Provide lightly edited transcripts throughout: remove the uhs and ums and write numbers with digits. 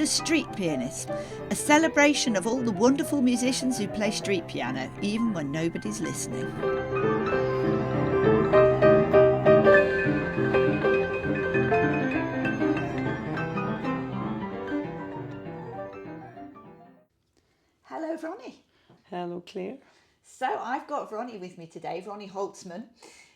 to Street Pianist, a celebration of all the wonderful musicians who play street piano, even when nobody's listening. Hello, Vroni. Hello, Claire. So I've got Vroni with me today, Vroni Holzmann.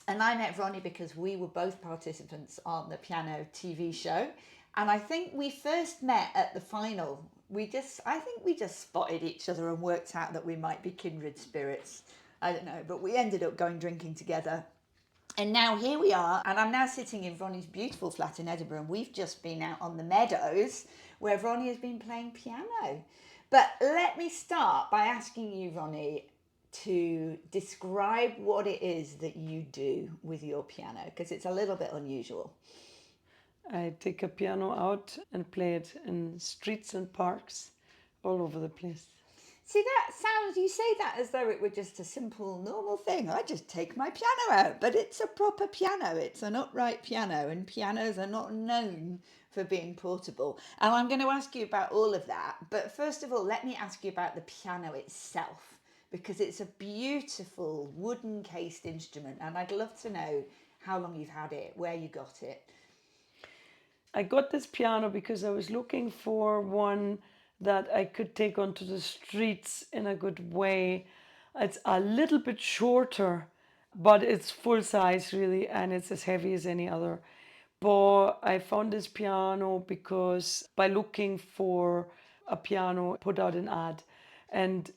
And I met Vroni because we were both participants on the piano TV show. And I think we first met at the final. I think we just spotted each other and worked out that we might be kindred spirits. I don't know, but we ended up going drinking together. And now here we are, and I'm now sitting in Vroni's beautiful flat in Edinburgh, and we've just been out on the Meadows, where Vroni has been playing piano. But let me start by asking you, Vroni, to describe what it is that you do with your piano, because it's a little bit unusual. I take a piano out and play it in streets and parks all over the place. See, you say that as though it were just a simple, normal thing. I just take my piano out, but it's a proper piano. It's an upright piano, and pianos are not known for being portable. And I'm going to ask you about all of that. But first of all, let me ask you about the piano itself, because it's a beautiful wooden cased instrument. And I'd love to know how long you've had it, where you got it. I got this piano because I was looking for one that I could take onto the streets in a good way. It's a little bit shorter, but it's full size really, and it's as heavy as any other. But I found this piano because by looking for a piano, I put out an ad. And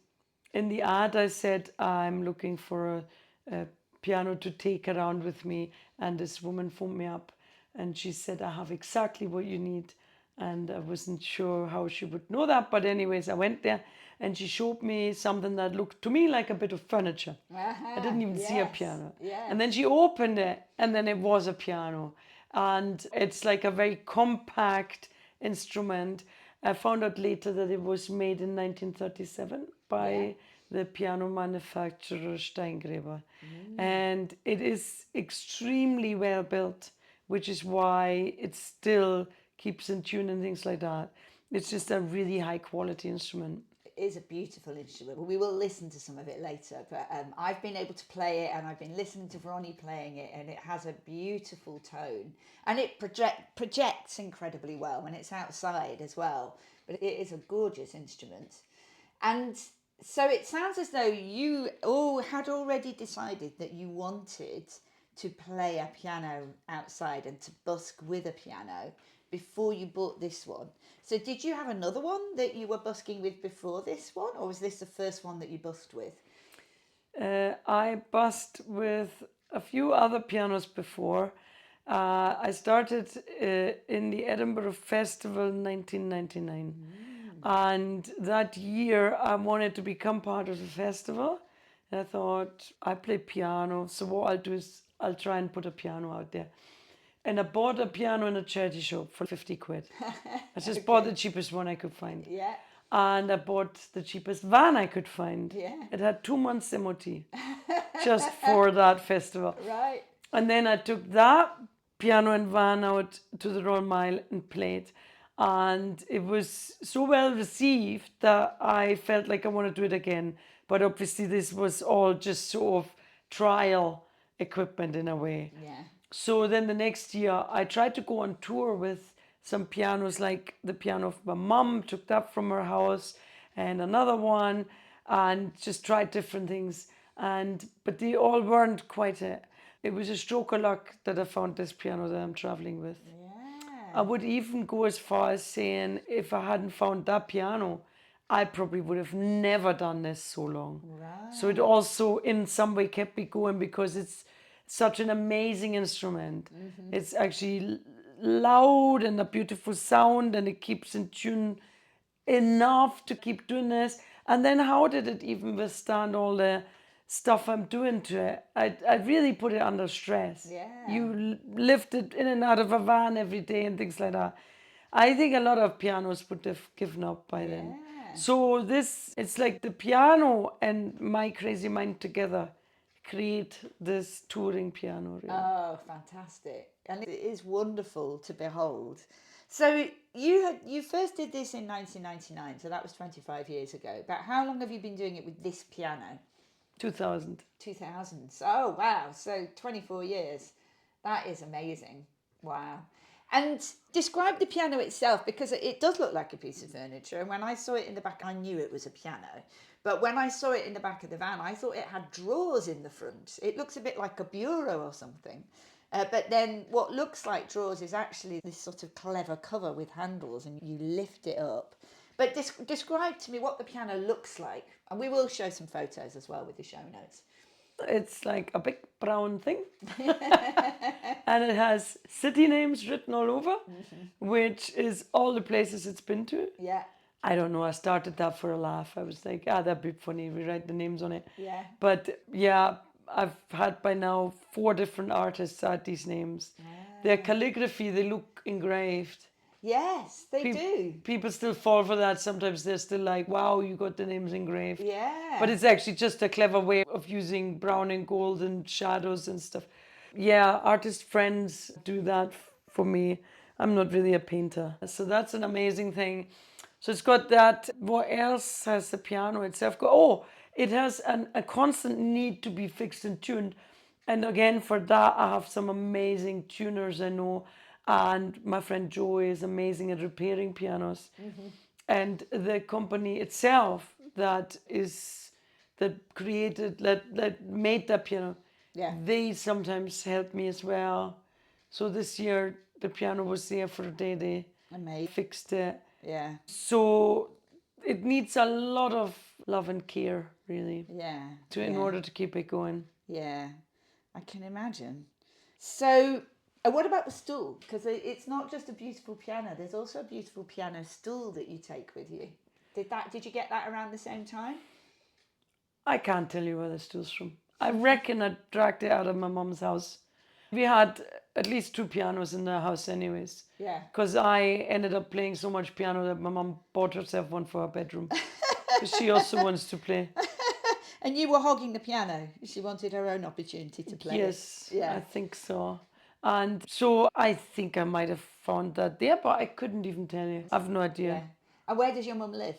in the ad I said, I'm looking for a piano to take around with me. And this woman phoned me up and she said, I have exactly what you need. And I wasn't sure how she would know that. But anyways, I went there and she showed me something that looked to me like a bit of furniture. I didn't even see a piano. Yes. And then she opened it and then it was a piano. And it's like a very compact instrument. I found out later that it was made in 1937 by the piano manufacturer Steingräber. And it is extremely well built, which is why it still keeps in tune and things like that. It's just a really high quality instrument. It is a beautiful instrument. We will listen to some of it later, but I've been able to play it and I've been listening to Vroni playing it, and it has a beautiful tone and it projects incredibly well when it's outside as well. But it is a gorgeous instrument. And so it sounds as though you had already decided that you wanted to play a piano outside and to busk with a piano before you bought this one. So did you have another one that you were busking with before this one, or was this the first one that you busked with? I busked with a few other pianos before. I started in the Edinburgh Festival in 1999. And that year I wanted to become part of the festival. And I thought, I play piano, so what I'll do is I'll try and put a piano out there. And I bought a piano in a charity shop for 50 quid. I just bought the cheapest one I could find. Yeah. And I bought the cheapest van I could find. Yeah. It had 2 months MOT just for that festival. Right. And then I took that piano and van out to the Royal Mile and played. And it was so well received that I felt like I want to do it again. But obviously this was all just sort of trial equipment in a way. Yeah. So then the next year I tried to go on tour with some pianos, like the piano of my mum, took that from her house, and another one, and just tried different things. But they all weren't quite it. It was a stroke of luck that I found this piano that I'm traveling with. I would even go as far as saying if I hadn't found that piano, I probably would have never done this so long. Right. So it also in some way kept me going because it's such an amazing instrument. It's actually loud and a beautiful sound, and it keeps in tune enough to keep doing this. And then how did it even withstand all the stuff I'm doing to it? I really put it under stress. Yeah. You lift it in and out of a van every day and things like that. I think a lot of pianos would have given up by then. So it's like the piano and my crazy mind together create this touring piano, really. Oh, fantastic. And it is wonderful to behold. So you first did this in 1999, so that was 25 years ago. But how long have you been doing it with this piano? 2000. 2000s. Oh, wow. So 24 years. That is amazing. Wow. And describe the piano itself, because it does look like a piece of furniture. And when I saw it in the back, I knew it was a piano. But when I saw it in the back of the van, I thought it had drawers in the front. It looks a bit like a bureau or something. But then what looks like drawers is actually this sort of clever cover with handles, and you lift it up. But describe to me what the piano looks like. And we will show some photos as well with the show notes. It's like a big brown thing. And it has city names written all over, which is all the places it's been to. Yeah. I don't know, I started that for a laugh. I was like, that'd be funny, we write the names on it. Yeah. But yeah, I've had by now 4 different artists add these names. Their calligraphy, they look engraved. Yes, they do. People still fall for that. Sometimes they're still like, wow, you got the names engraved. Yeah. But it's actually just a clever way of using brown and gold and shadows and stuff. Yeah, artist friends do that for me. I'm not really a painter. So that's an amazing thing. So it's got that. What else has the piano itself got? Oh, it has a constant need to be fixed and tuned. And again, for that, I have some amazing tuners I know. And my friend Joe is amazing at repairing pianos. And the company itself that created, that made that piano, Yeah. they sometimes help me as well. So this year, the piano was there for a day. They Amazing. fixed it. Yeah. So it needs a lot of love and care, really, Yeah. in order to keep it going. Yeah. I can imagine. So, what about the stool? Because it's not just a beautiful piano. There's also a beautiful piano stool that you take with you. Did you get that around the same time? I can't tell you where the stool's from. I reckon I dragged it out of my mom's house. We had at least 2 pianos in the house anyways. Yeah. Because I ended up playing so much piano that my mom bought herself one for her bedroom. Because she also wants to play. And you were hogging the piano. She wanted her own opportunity to play. Yes, Yeah. I think so. And so I think I might have found that there, but I couldn't even tell you. I've no idea. Yeah. And where does your mum live?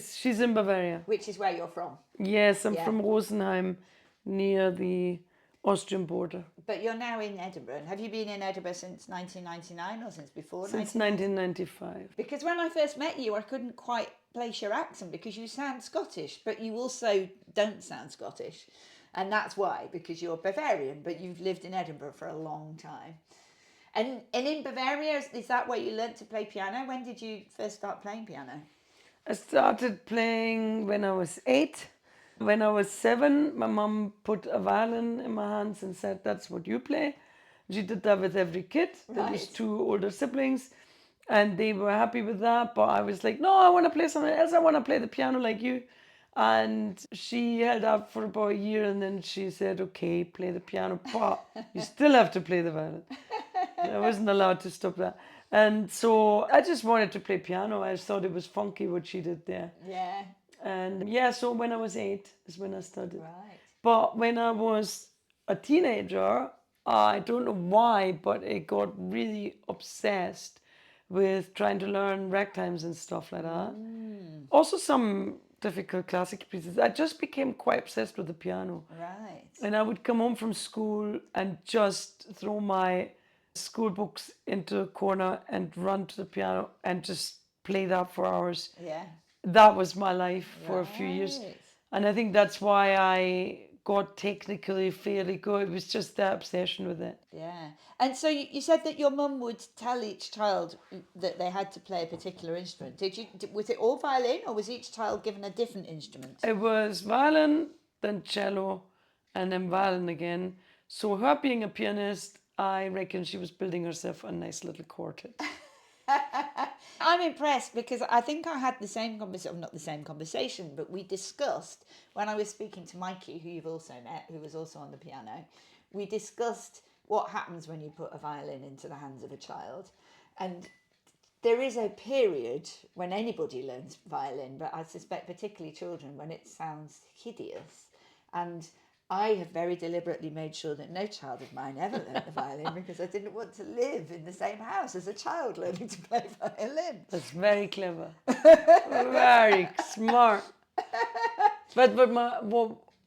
She's in Bavaria. Which is where you're from. Yes, I'm Yeah. from Rosenheim, near the Austrian border. But you're now in Edinburgh. Have you been in Edinburgh since 1999 or since before? Since 1995. Because when I first met you, I couldn't quite place your accent because you sound Scottish, but you also don't sound Scottish. And that's why, because you're Bavarian, but you've lived in Edinburgh for a long time. And in Bavaria, is that where you learnt to play piano? When did you first start playing piano? I started playing when I was 8. When I was 7, my mom put a violin in my hands and said, that's what you play. She did that with every kid. There was Right. 2 older siblings and they were happy with that. But I was like, no, I want to play something else. I want to play the piano like you. And she held out for about a year and then she said, okay, play the piano, but you still have to play the violin. I wasn't allowed to stop that. And so I just wanted to play piano. I just thought it was funky what she did there. Yeah. And yeah, so when I was 8 is when I started. Right. But when I was a teenager, I don't know why, but I got really obsessed with trying to learn ragtimes and stuff like that. Also some difficult classic pieces. I just became quite obsessed with the piano. Right. And I would come home from school and just throw my school books into a corner and run to the piano and just play that for hours. Yeah. That was my life for a few years. Right. And I think that's why I got technically fairly good. It was just that obsession with it. Yeah. And so you said that your mum would tell each child that they had to play a particular instrument. Was it all violin or was each child given a different instrument? It was violin, then cello, and then violin again. So her being a pianist, I reckon she was building herself a nice little quartet. I'm impressed because I think I had the same conversation, not the same conversation, but we discussed when I was speaking to Mikey, who you've also met, who was also on the piano, we discussed what happens when you put a violin into the hands of a child. And there is a period when anybody learns violin, but I suspect particularly children, when it sounds hideous. And I have very deliberately made sure that no child of mine ever learned the violin because I didn't want to live in the same house as a child learning to play violin. That's very clever. Very smart. But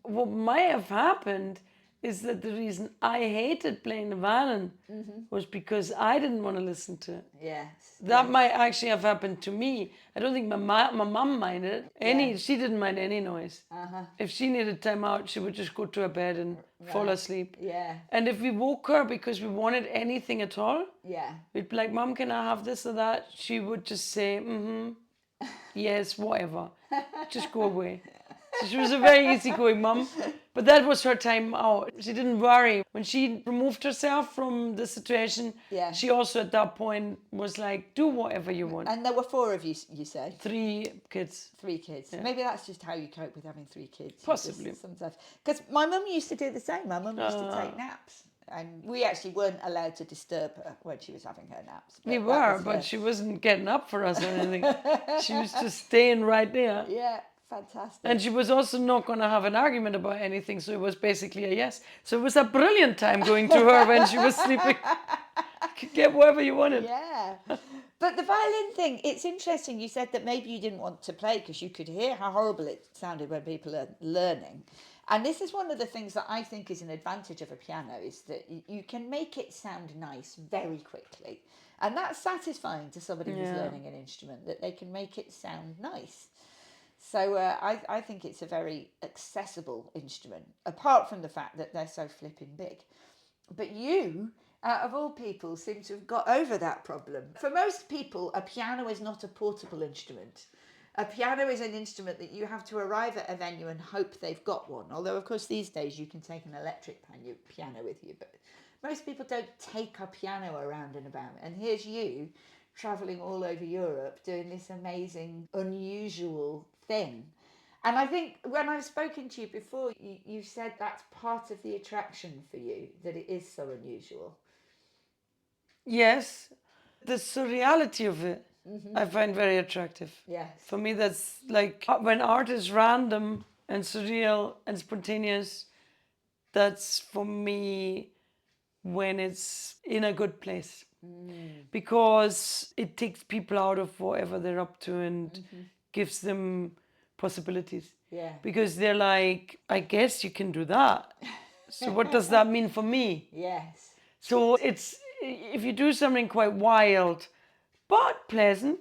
what might have happened is that the reason I hated playing the violin was because I didn't want to listen to it. Yes. That might actually have happened to me. I don't think my mum minded she didn't mind any noise. If she needed time out, she would just go to her bed and fall asleep. Yeah. And if we woke her because we wanted anything at all, Yeah. we'd be like, Mum, can I have this or that? She would just say, yes, whatever. Just go away. So she was a very easygoing mum, but that was her time out. She didn't worry. When she removed herself from the situation, she also at that point was like, do whatever you want. And there were 4 of you, you say? 3 kids. 3 kids. Yeah. Maybe that's just how you cope with having 3 kids. Possibly. Sometimes. Because my mum used to do the same. My mum used to take naps. And we actually weren't allowed to disturb her when she was having her naps. We were, but she wasn't getting up for us or anything. She was just staying right there. Yeah. Fantastic. And she was also not going to have an argument about anything, so it was basically a yes. So it was a brilliant time going to her when she was sleeping. You could get whatever you wanted. Yeah. But the violin thing, it's interesting. You said that maybe you didn't want to play because you could hear how horrible it sounded when people are learning. And this is one of the things that I think is an advantage of a piano, is that you can make it sound nice very quickly. And that's satisfying to somebody who's learning an instrument, that they can make it sound nice. So I think it's a very accessible instrument, apart from the fact that they're so flipping big. But you, out of all people, seem to have got over that problem. For most people, a piano is not a portable instrument. A piano is an instrument that you have to arrive at a venue and hope they've got one. Although, of course, these days you can take an electric piano with you. But most people don't take a piano around and about. And here's you travelling all over Europe doing this amazing, unusual thing. And I think when I've spoken to you before, you said that's part of the attraction for you, that it is so unusual. Yes, the surreality of it I find very attractive. Yes. For me, that's like when art is random and surreal and spontaneous, that's for me when it's in a good place. Because it takes people out of whatever they're up to and gives them possibilities. Yeah. Because they're like, I guess you can do that. So what does that mean for me? Yes. So it's, if you do something quite wild, but pleasant,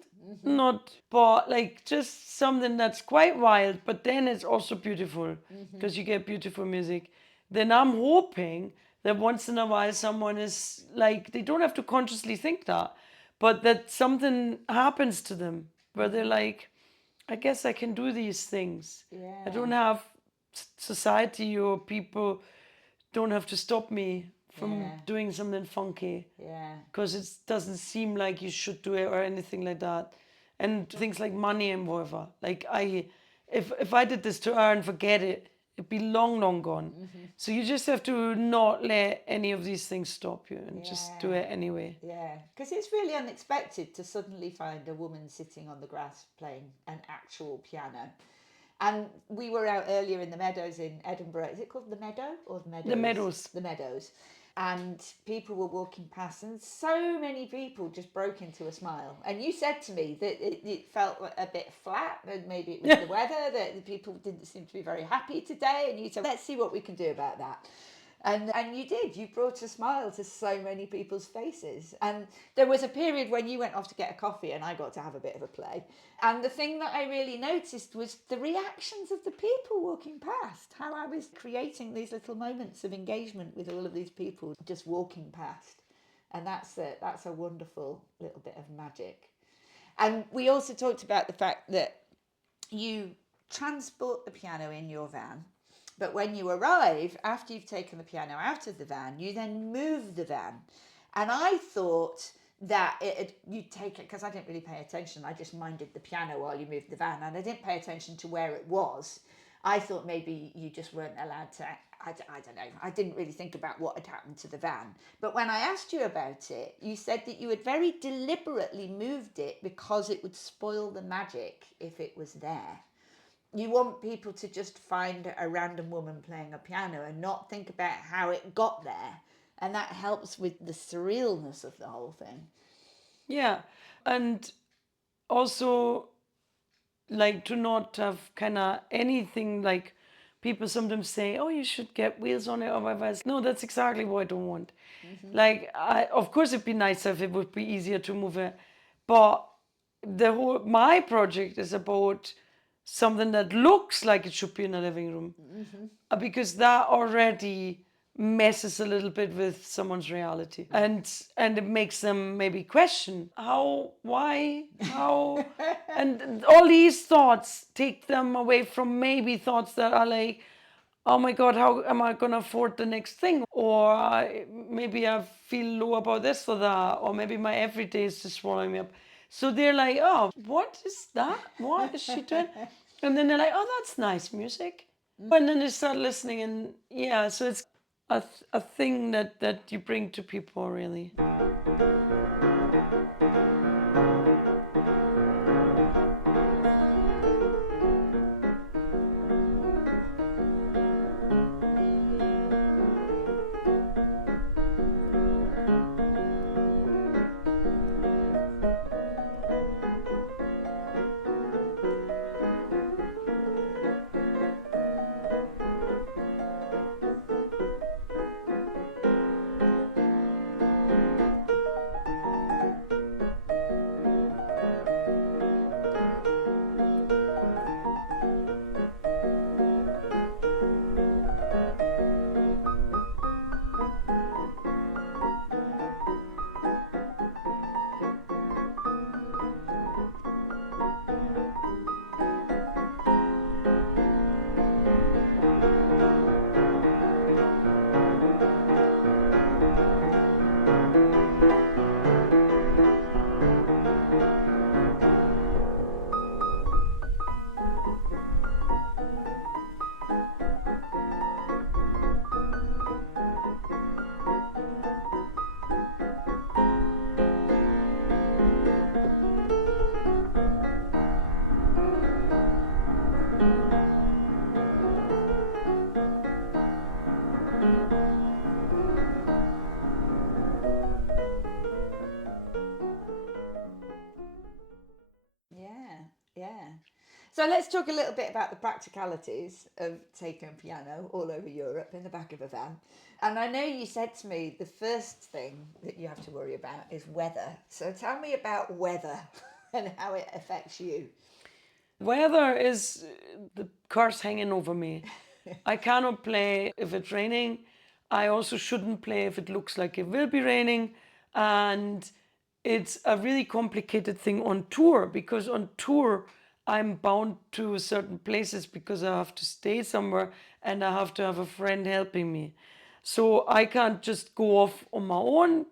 but like just something that's quite wild, but then it's also beautiful because you get beautiful music, then I'm hoping that once in a while someone is like, they don't have to consciously think that, but that something happens to them where they're like, I guess I can do these things. Yeah. I don't have society or people don't have to stop me from doing something funky. Yeah. Because it doesn't seem like you should do it or anything like that. And things like money and whatever. Like if I did this to earn, forget it. It'd be long, long gone. So you just have to not let any of these things stop you and just do it anyway. Yeah, because it's really unexpected to suddenly find a woman sitting on the grass playing an actual piano. And we were out earlier in the Meadows in Edinburgh. Is it called the Meadow or the Meadows? The Meadows. The Meadows. And people were walking past, and so many people just broke into a smile. And you said to me that it felt a bit flat, and maybe it was the weather, that the people didn't seem to be very happy today. And you said, let's see what we can do about that. And you did. You brought a smile to so many people's faces. And there was a period when you went off to get a coffee and I got to have a bit of a play. And the thing that I really noticed was the reactions of the people walking past, how I was creating these little moments of engagement with all of these people just walking past. And that's a wonderful little bit of magic. And we also talked about the fact that you transport the piano in your van. But when you arrive, after you've taken the piano out of the van, you then move the van. And I thought that you'd take it, because I didn't really pay attention. I just minded the piano while you moved the van, and I didn't pay attention to where it was. I thought maybe you just weren't allowed to, I don't know. I didn't really think about what had happened to the van. But when I asked you about it, you said that you had very deliberately moved it because it would spoil the magic if it was there. you want people to just find a random woman playing a piano and not think about how it got there. And that helps with the surrealness of the whole thing. Yeah. And also, like, to not have kind of anything, like people sometimes say, oh, you should get wheels on it or whatever. No, that's exactly what I don't want. Like, of course it'd be nicer if it would be easier to move it, but my project is about something that looks like it should be in a living room, because that already messes a little bit with someone's reality, and it makes them maybe question how, why, how, and all these thoughts take them away from maybe thoughts that are like, oh my God, how am I going to afford the next thing? Or maybe I feel low about this or that, or maybe my everyday is just swallowing me up. So they're like, oh, what is that? What is she doing? And then they're like, oh, that's nice music. And then they start listening, and yeah, so it's a thing that you bring to people, really. Yeah, yeah. So let's talk a little bit about the practicalities of taking a piano all over Europe in the back of a van. And I know you said to me the first thing that you have to worry about is weather. So tell me about weather and how it affects you. Weather is the curse hanging over me. I cannot play if it's raining. I also shouldn't play if it looks like it will be raining. And it's a really complicated thing on tour, because on tour I'm bound to certain places because I have to stay somewhere and I have to have a friend helping me. So I can't just go off on my own,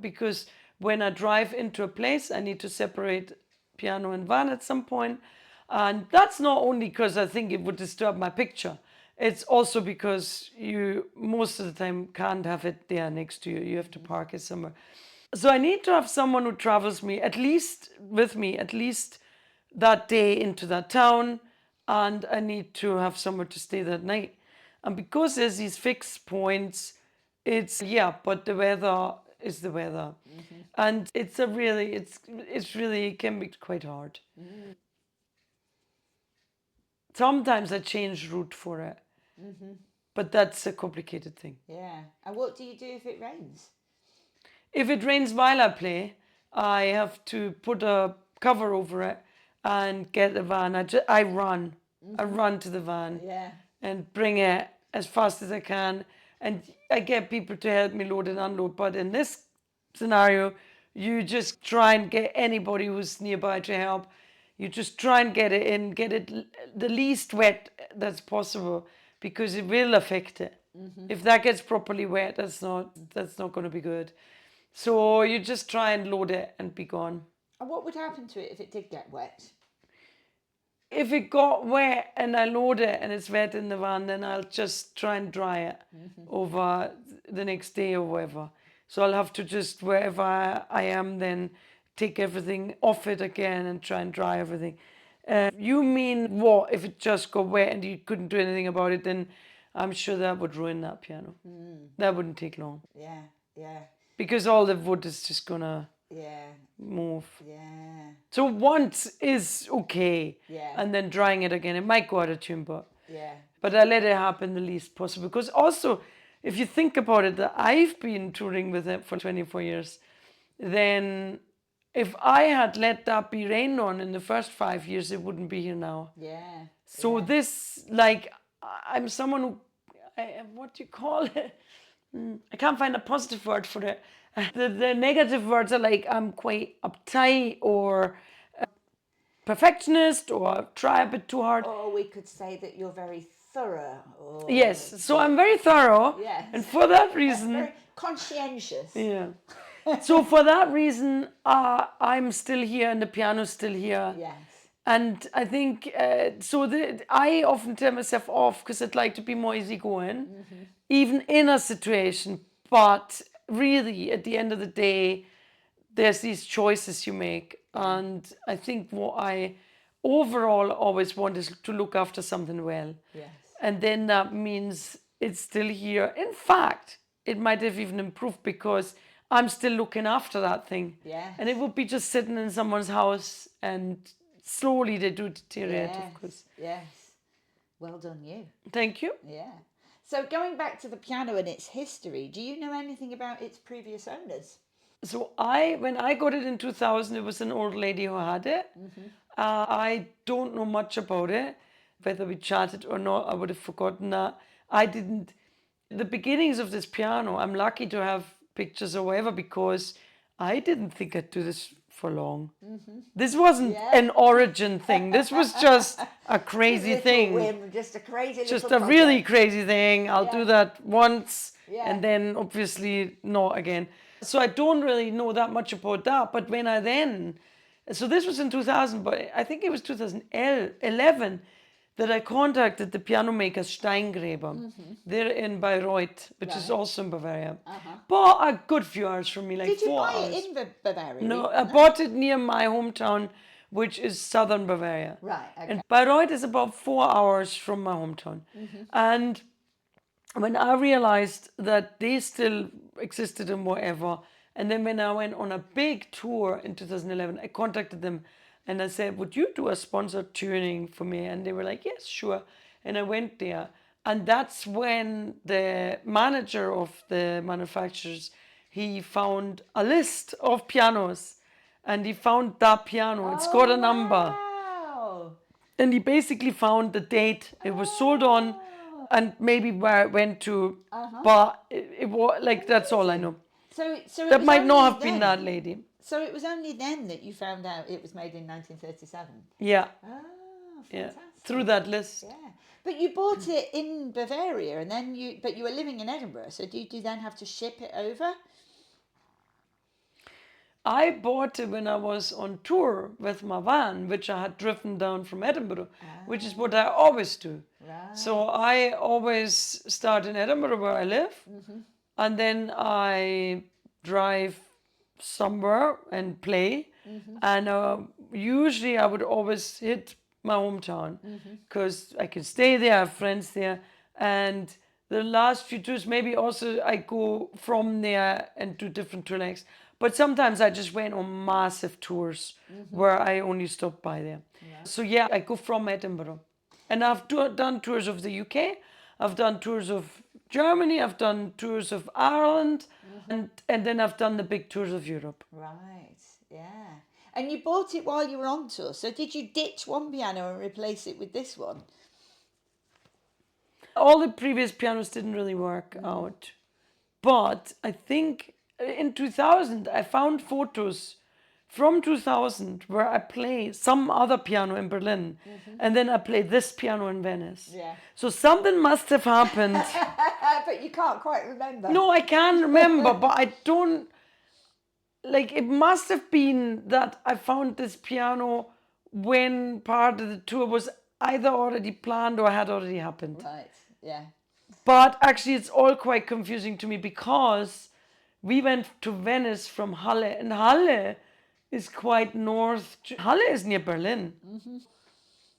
because when I drive into a place, I need to separate piano and van at some point. And that's not only because I think it would disturb my picture. It's also because you most of the time can't have it there next to you. You have to park it somewhere. So I need to have someone who travels me at least with me, at least that day into that town, and I need to have somewhere to stay that night. And because there's these fixed points, it's yeah, but the weather is the weather. And it's really, it can be quite hard. Sometimes I change route for it, but that's a complicated thing. Yeah. And what do you do if it rains? If it rains while I play, I have to put a cover over it and get the van. I run. I run to the van Yeah. and bring it as fast as I can. And I get people to help me load and unload. But in this scenario, you just try and get anybody who's nearby to help. You just try and get it in, get it the least wet that's possible, because it will affect it. If that gets properly wet, that's not going to be good. So you just try and load it and be gone. And what would happen to it if it did get wet? If it got wet and I load it and it's wet in the van, then I'll just try and dry it over the next day or whatever. So I'll have to just, wherever I am, then take everything off it again and try and dry everything. You mean what? If it just got wet and you couldn't do anything about it, then I'm sure that would ruin that piano. That wouldn't take long Yeah, yeah, because all the wood is just gonna yeah, move. yeah, So once is okay, yeah, and then drying it again, it might go out of tune, yeah, but I let it happen the least possible. Because also, if you think about it, that I've been touring with it for 24 years, then if I had let that be rained on in the first 5 years, it wouldn't be here now. yeah. So yeah. this, like, I'm someone who, what do you call it? I can't find a positive word for it. The negative words are like I'm quite uptight or perfectionist or try a bit too hard. Or we could say that you're very thorough. Or Yes, so I'm very thorough, yes. and for that reason, Very conscientious. yeah. So for that reason, I'm still here and the piano's still here. Yes. And I think I often tell myself off because I'd like to be more easygoing, even in a situation. But really, at the end of the day, there's these choices you make. And I think what I overall always want is to look after something well. Yes. And then that means it's still here. In fact, it might have even improved because I'm still looking after that thing. Yes. And it would be just sitting in someone's house and slowly they do deteriorate, Yes. of course. Yes. Well done, you. Thank you. Yeah. So going back to the piano and its history, do you know anything about its previous owners? So when I got it in 2000, it was an old lady who had it. I don't know much about it, whether we chatted or not. I would have forgotten that. I didn't. The beginnings of this piano, I'm lucky to have pictures or whatever because I didn't think I'd do this for long. This wasn't an origin thing. This was just a crazy thing. Whim, just a crazy Just little a really project. crazy thing. I'll do that once and Yeah. then obviously not again. So I don't really know that much about that. But when I then, so this was in 2000, but I think it was 2011 that I contacted the piano maker Steingräber. They're in Bayreuth, which is also in Bavaria. But a good few hours from me, like Did you 4 buy hours. it in Bavaria? No, I bought it near my hometown, which is southern Bavaria. Right, okay. And Bayreuth is about 4 hours from my hometown. And when I realized that they still existed and whatever, and then when I went on a big tour in 2011, I contacted them and I said, would you do a sponsored tuning for me? And they were like, yes, sure. And I went there. And that's when the manager of the manufacturers, he found a list of pianos and he found that piano. It's got a number. Wow. And he basically found the date it was sold on and maybe where it went to. But it was like, that's all I know. So it That was might not only have been then- that lady. So it was only then that you found out it was made in 1937. Yeah, Oh, yeah. fantastic. Through that list. Yeah. But you bought it in Bavaria and then you were living in Edinburgh. So did you then have to ship it over? I bought it when I was on tour with my van, which I had driven down from Edinburgh, which is what I always do. Right. So I always start in Edinburgh where I live, and then I drive somewhere and play. And usually I would always hit my hometown because I can stay there, I have friends there. And the last few tours, maybe also I go from there and do different tour legs. But sometimes I just went on massive tours where I only stopped by there. So yeah, I go from Edinburgh. And I've done tours of the UK, I've done tours of Germany, I've done tours of Ireland, and then I've done the big tours of Europe. Right, yeah. And you bought it while you were on tour. So did you ditch one piano and replace it with this one? All the previous pianos didn't really work out. But I think in 2000, I found photos from 2000 where I play some other piano in Berlin. And then I play this piano in Venice. Yeah. So something must have happened. But you can't quite remember. No, I can remember, but I don't. Like, it must have been that I found this piano when part of the tour was either already planned or had already happened. Right, yeah. But actually, it's all quite confusing to me because we went to Venice from Halle, and Halle is quite north. Halle is near Berlin.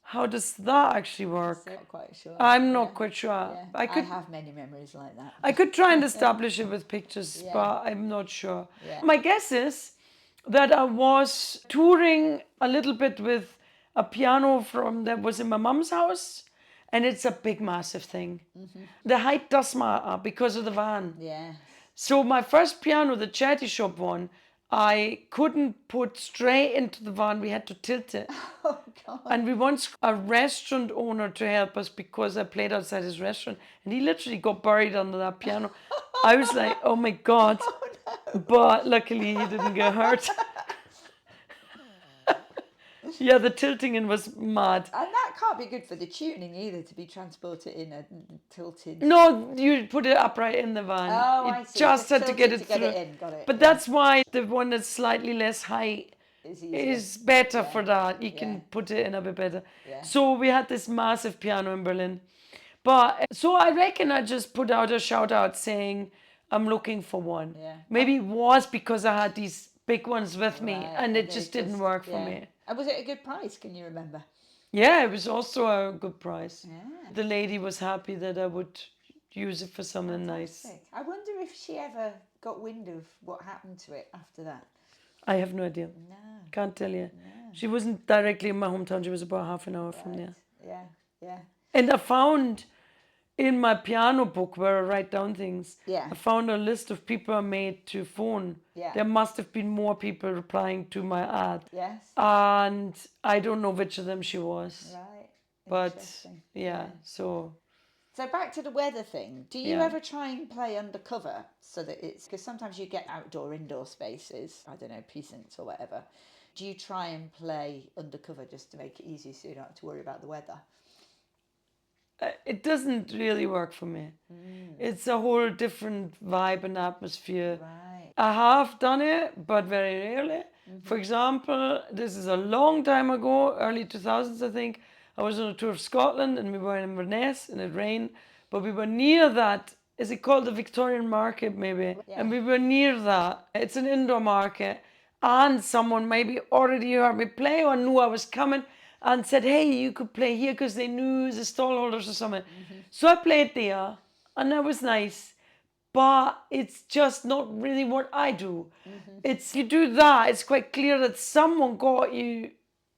How does that actually work? Not quite sure. I'm not quite sure. Yeah. I could have many memories like that. I could try and establish it with pictures, Yeah. but I'm not sure. Yeah. My guess is that I was touring a little bit with a piano from that was in my mum's house, and it's a big, massive thing. The height does matter because of the van. Yeah. So my first piano, the charity shop one, I couldn't put straight into the van. We had to tilt it. Oh God. And we once a restaurant owner to help us because I played outside his restaurant, and he literally got buried under that piano. I was like, oh my God. Oh, no. But luckily he didn't get hurt. Yeah, the tilting in was mad. And that can't be good for the tuning either, to be transported in a tilted. No, you put it upright in the van. Oh, you I see. just had to tilted get it to through. Get it in. Got it. But that's why the one that's slightly less height is better for that. You can put it in a bit better. Yeah. So we had this massive piano in Berlin. But so I reckon I just put out a shout out saying I'm looking for one. Yeah. Maybe it was because I had these big ones with me Right, and it just didn't work for yeah. me. And was it a good price? Can you remember? Yeah, it was also a good price. Yeah. The lady was happy that I would use it for something nice. Fantastic. I wonder if she ever got wind of what happened to it after that. I have no idea. No. Can't tell you. No. She wasn't directly in my hometown. She was about half an hour from there. Yeah. Yeah. And I found in my piano book where I write down things, Yeah. I found a list of people I made to phone. Yeah. There must have been more people replying to my ad. Yes. And I don't know which of them she was. Right. But Interesting. yeah, so So back to the weather thing. Do you Yeah. ever try and play undercover so that it's because sometimes you get indoor spaces, I don't know, precincts or whatever. Do you try and play undercover just to make it easier so you don't have to worry about the weather? it doesn't really work for me. It's a whole different vibe and atmosphere. Right. I have done it, but very rarely. For example, this is a long time ago, early 2000s, I think. I was on a tour of Scotland and we were in Inverness and it rained, but we were near that. Is it called the Victorian Market, maybe? Yeah. And we were near that. It's an indoor market. And someone maybe already heard me play or knew I was coming and said, hey, you could play here because they knew the stallholders or something. So I played there and that was nice. But it's just not really what I do. It's you do that, it's quite clear that someone got you.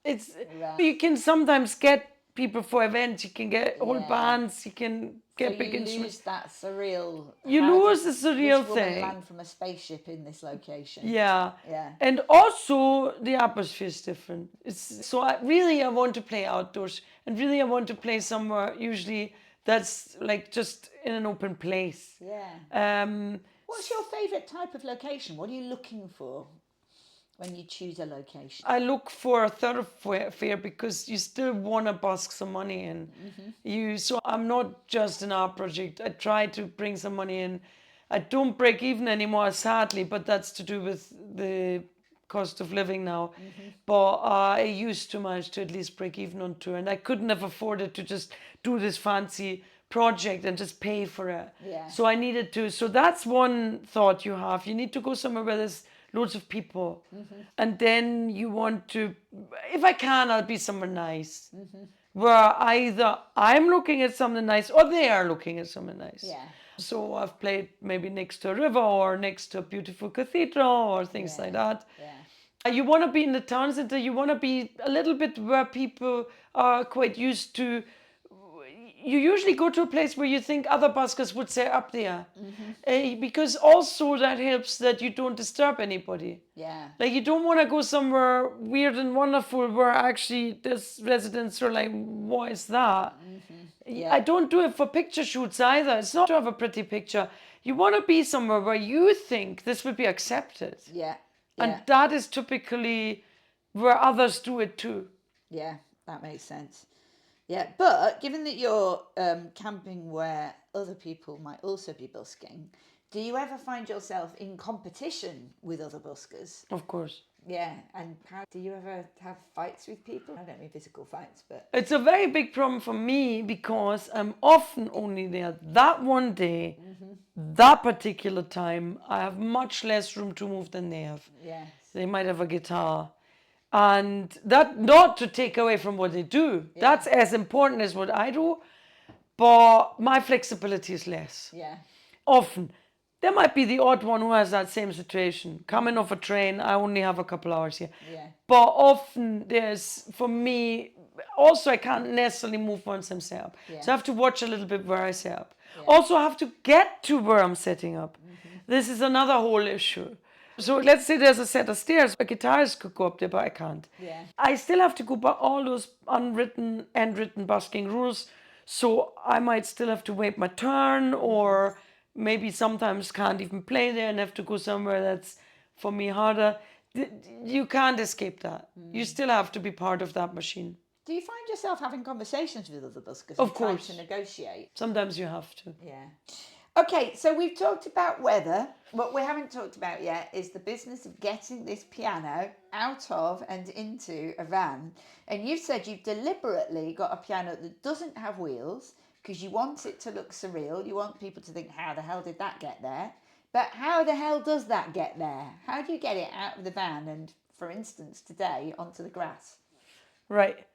It's Right. you can sometimes get people for events, you can get whole Yeah. bands, you can get So big you instruments. lose that surreal. You how lose did the surreal this woman thing. land from a spaceship in this location. Yeah. Yeah. And also the atmosphere is different. It's so I want to play outdoors and really I want to play somewhere usually that's like just in an open place. Yeah. What's your favourite type of location? What are you looking for when you choose a location? I look for a thoroughfare because you still want to busk some money in. So I'm not just an art project. I try to bring some money in. I don't break even anymore, sadly, but that's to do with the cost of living now. But I used to manage to at least break even on tour, and I couldn't have afforded to just do this fancy project and just pay for it. Yeah. So I needed to. So that's one thought you have. You need to go somewhere where there's loads of people, and then you want to. If I can, I'll be somewhere nice, where either I'm looking at something nice or they are looking at something nice. Yeah. So I've played maybe next to a river or next to a beautiful cathedral or things like that. Yeah. You want to be in the town center. You want to be a little bit where people are quite used to. You usually go to a place where you think other buskers would say up there, because also that helps that you don't disturb anybody. Yeah. Like you don't want to go somewhere weird and wonderful where actually there's residents who are like, what is that? Yeah. I don't do it for picture shoots either. It's not to have a pretty picture. You want to be somewhere where you think this would be accepted. Yeah. And that is typically where others do it too. Yeah, that makes sense. Yeah, but given that you're camping where other people might also be busking, do you ever find yourself in competition with other buskers? Of course. Yeah, and how do you ever have fights with people? I don't mean physical fights, but... It's a very big problem for me because I'm often only there that one day, that particular time. I have much less room to move than they have. Yes. They might have a guitar. And that, not to take away from what they do, that's as important as what I do, but my flexibility is less. Yeah. Often. There might be the odd one who has that same situation. Coming off a train, I only have a couple hours here. Yeah. But often there's, for me, also I can't necessarily move once I'm set up. Yeah. So I have to watch a little bit where I set up. Also I have to get to where I'm setting up. This is another whole issue. So let's say there's a set of stairs, a guitarist could go up there, but I can't. Yeah. I still have to go by all those unwritten and written busking rules. So I might still have to wait my turn, or maybe sometimes can't even play there and have to go somewhere that's for me harder. You can't escape that. You still have to be part of that machine. Do you find yourself having conversations with other buskers? Of and trying course. to negotiate? Sometimes you have to. Yeah. Okay, so we've talked about weather. What we haven't talked about yet is the business of getting this piano out of and into a van. And you've said you've deliberately got a piano that doesn't have wheels because you want it to look surreal. You want people to think, how the hell did that get there? But how the hell does that get there? How do you get it out of the van and, for instance, today onto the grass? Right.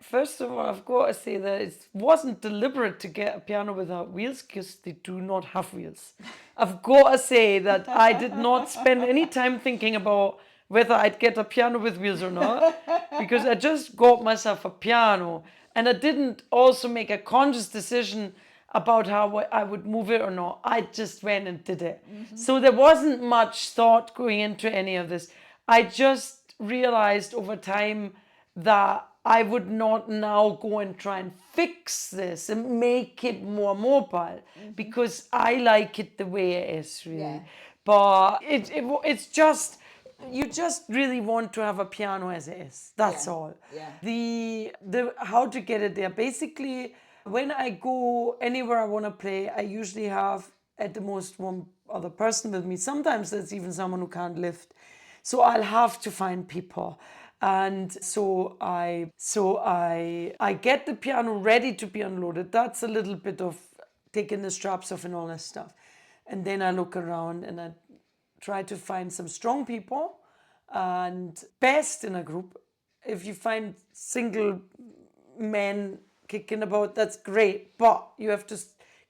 First of all, I've got to say that it wasn't deliberate to get a piano without wheels because they do not have wheels. I've got to say that I did not spend any time thinking about whether I'd get a piano with wheels or not, because I just got myself a piano, and I didn't also make a conscious decision about how I would move it or not. I just went and did it. So there wasn't much thought going into any of this. I just realized over time that I would not now go and try and fix this and make it more mobile, because I like it the way it is, really. Yeah. But it's just, you just really want to have a piano as it is. That's all. Yeah. The how to get it there. Basically, when I go anywhere I want to play, I usually have at the most one other person with me. Sometimes there's even someone who can't lift. So I'll have to find people. And so I get the piano ready to be unloaded. That's a little bit of taking the straps off and all that stuff. And then I look around and I try to find some strong people, and best in a group. If you find single men kicking about, that's great, but you have to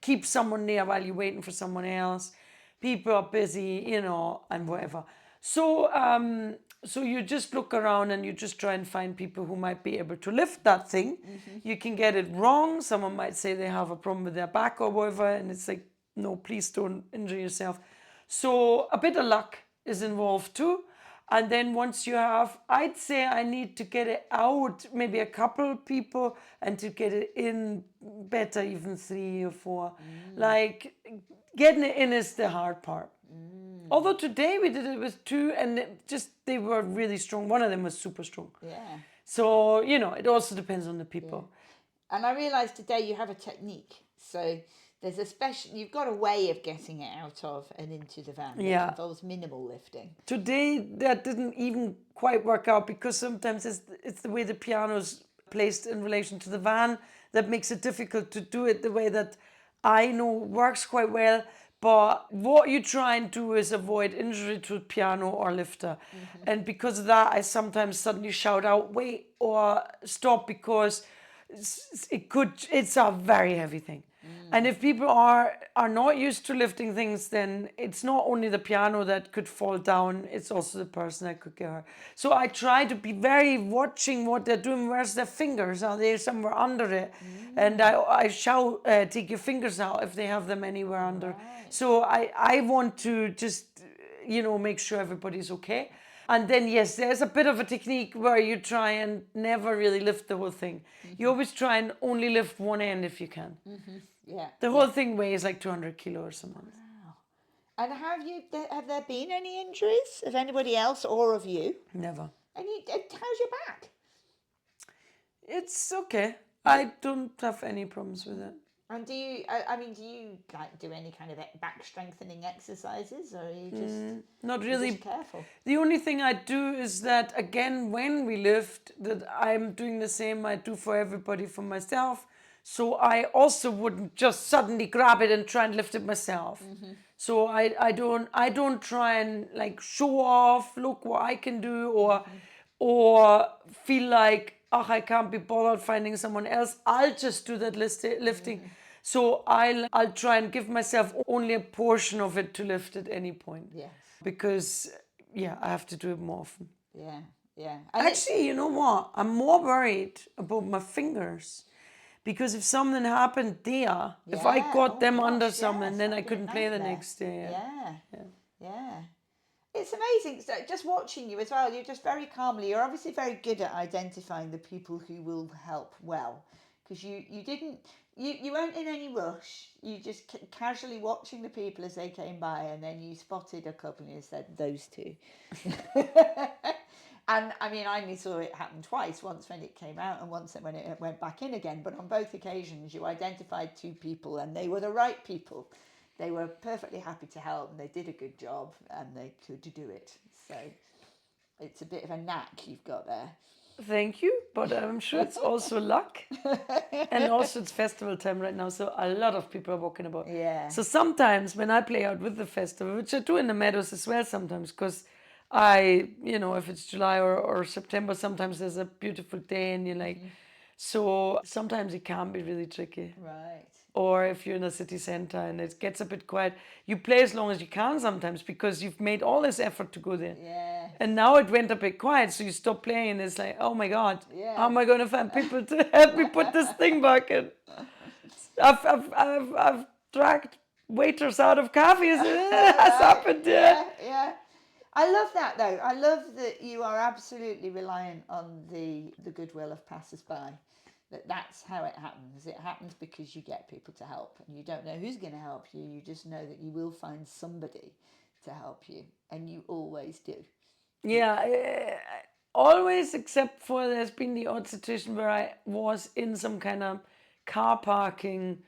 keep someone near while you're waiting for someone else. People are busy, and whatever. So you just look around and you just try and find people who might be able to lift that thing. You can get it wrong. Someone might say they have a problem with their back or whatever, and it's like, no, please don't injure yourself. So a bit of luck is involved too. And then once you have, I'd say I need to get it out, maybe a couple people, and to get it in better, even 3 or 4. Like, getting it in is the hard part. Although today we did it with 2, and they were really strong. One of them was super strong. Yeah. So, it also depends on the people. And I realised today you have a technique. So there's you've got a way of getting it out of and into the van that involves minimal lifting. Today that didn't even quite work out, because sometimes it's the way the piano's placed in relation to the van that makes it difficult to do it the way that I know works quite well. But what you try and do is avoid injury to piano or lifter. And because of that, I sometimes suddenly shout out, wait, or stop, because it's a very heavy thing. And if people are not used to lifting things, then it's not only the piano that could fall down, it's also the person that could get hurt. So I try to be very watching what they're doing. Where's their fingers? Are they somewhere under it? And I shout, take your fingers out if they have them anywhere under. So I want to just, make sure everybody's okay. And then, yes, there's a bit of a technique where you try and never really lift the whole thing. You always try and only lift one end if you can. Yeah. The whole thing weighs like 200 kilo or something. Wow. And have there been any injuries of anybody else or of you? Never. And how's your back? It's okay. I don't have any problems with it. And do you like do any kind of back strengthening exercises, or are you just not really? Just careful? The only thing I do is that, again, when we lift, that I'm doing the same I do for everybody, for myself. So I also wouldn't just suddenly grab it and try and lift it myself. So I don't try and like show off, look what I can do, or feel like, oh, I can't be bothered finding someone else, I'll just do that lifting. So I'll try and give myself only a portion of it to lift at any point. Yes. Because, yeah, I have to do it more often. Yeah. Yeah. And Actually, you know what? I'm more worried about my fingers. Because if something happened there, if I yeah. got Oh them gosh, under yes, someone, then I that'd be a couldn't play the nightmare. next day. Yeah. Yeah. It's amazing. So just watching you as well, you're just very calmly, you're obviously very good at identifying the people who will help well. Because you didn't, you weren't in any rush. You just casually watching the people as they came by, and then you spotted a couple and you said, those two. And I mean, I only saw it happen twice, once when it came out and once when it went back in again. But on both occasions, you identified two people and they were the right people. They were perfectly happy to help and they did a good job and they could do it. So it's a bit of a knack you've got there. Thank you, but I'm sure it's also luck. And also it's festival time right now, so a lot of people are walking about. Yeah. So sometimes when I play out with the festival, which I do in the Meadows as well sometimes, because if it's July or September, sometimes there's a beautiful day and you're like, so sometimes it can be really tricky. Right. Or if you're in a city center and it gets a bit quiet, you play as long as you can sometimes because you've made all this effort to go there. Yeah. And now it went a bit quiet, so you stop playing and it's like, oh my God, Yeah. how am I going to find people to help me put this thing back in? I've dragged waiters out of cafes. It has happened, Yeah. I love that though. I love that you are absolutely reliant on the goodwill of passers-by. That's how it happens. It happens because you get people to help and you don't know who's going to help you. You just know that you will find somebody to help you and you always do. Yeah, always, except for there's been the odd situation where I was in some kind of car parking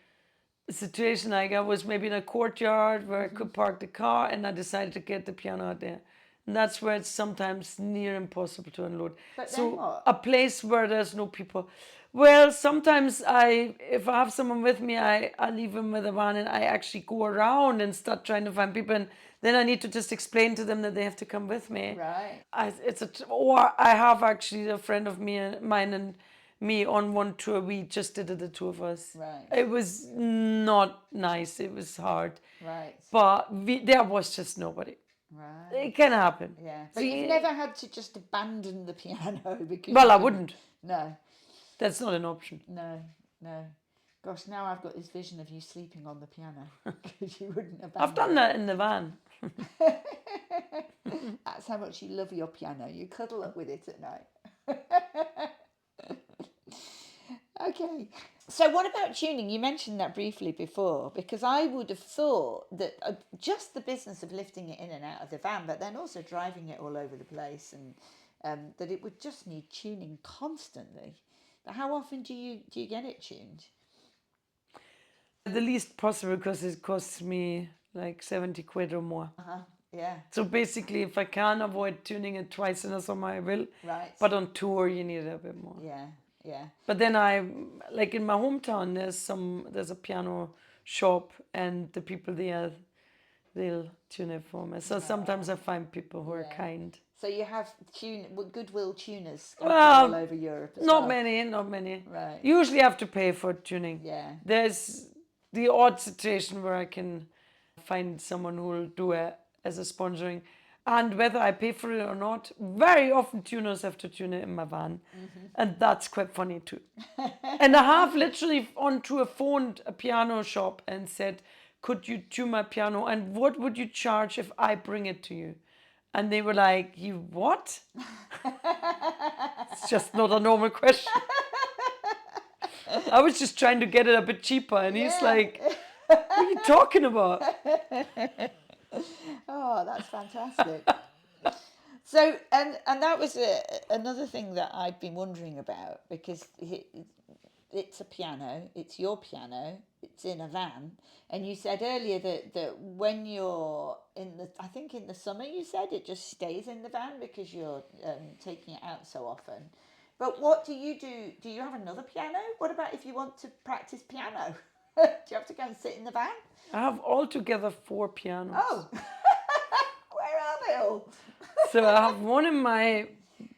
situation. Like I was maybe in a courtyard where I could park the car and I decided to get the piano out there. And that's where it's sometimes near impossible to unload. But So then what? a place where there's no people. Well, sometimes if I have someone with me, I leave them with a van and I actually go around and start trying to find people. And then I need to just explain to them that they have to come with me. Right. Or I have actually a friend of mine and me on one tour. We just did it, the two of us. Right. It was not nice. It was hard. Right. But there was just nobody. Right. It can happen. Yeah. But you've never had to just abandon the piano because. Well, I wouldn't. No. That's not an option. No. Gosh, now I've got this vision of you sleeping on the piano because you wouldn't abandon. I've done that in the van. That's how much you love your piano. You cuddle up with it at night. Okay. So what about tuning? You mentioned that briefly before, because I would have thought that just the business of lifting it in and out of the van, but then also driving it all over the place, and that it would just need tuning constantly. But how often do you get it tuned? The least possible, because it costs me like 70 quid or more. Yeah. So basically, if I can avoid tuning it twice in a summer, I will. Right. But on tour, you need a bit more. Yeah. But then like in my hometown, there's a piano shop, and the people there, they'll tune it for me. So sometimes I find people who are kind. So you have goodwill tuners all over Europe as well? Not many. Right. Usually I have to pay for tuning. Yeah. There's the odd situation where I can find someone who will do it as a sponsoring. And whether I pay for it or not, very often tuners have to tune it in my van. And that's quite funny too. And I have literally on tour phoned a piano shop and said, could you tune my piano? And what would you charge if I bring it to you? And they were like, you what? It's just not a normal question. I was just trying to get it a bit cheaper. And he's like, what are you talking about? Oh, that's fantastic. So, and that was another thing that I've been wondering about, because it's a piano, it's your piano, it's in a van, and you said earlier that when you're I think in the summer you said it just stays in the van because you're taking it out so often. But what do you do? Do you have another piano? What about if you want to practice piano? Do you have to go and sit in the van? I have altogether 4 pianos. Oh, where are they all? So I have one in my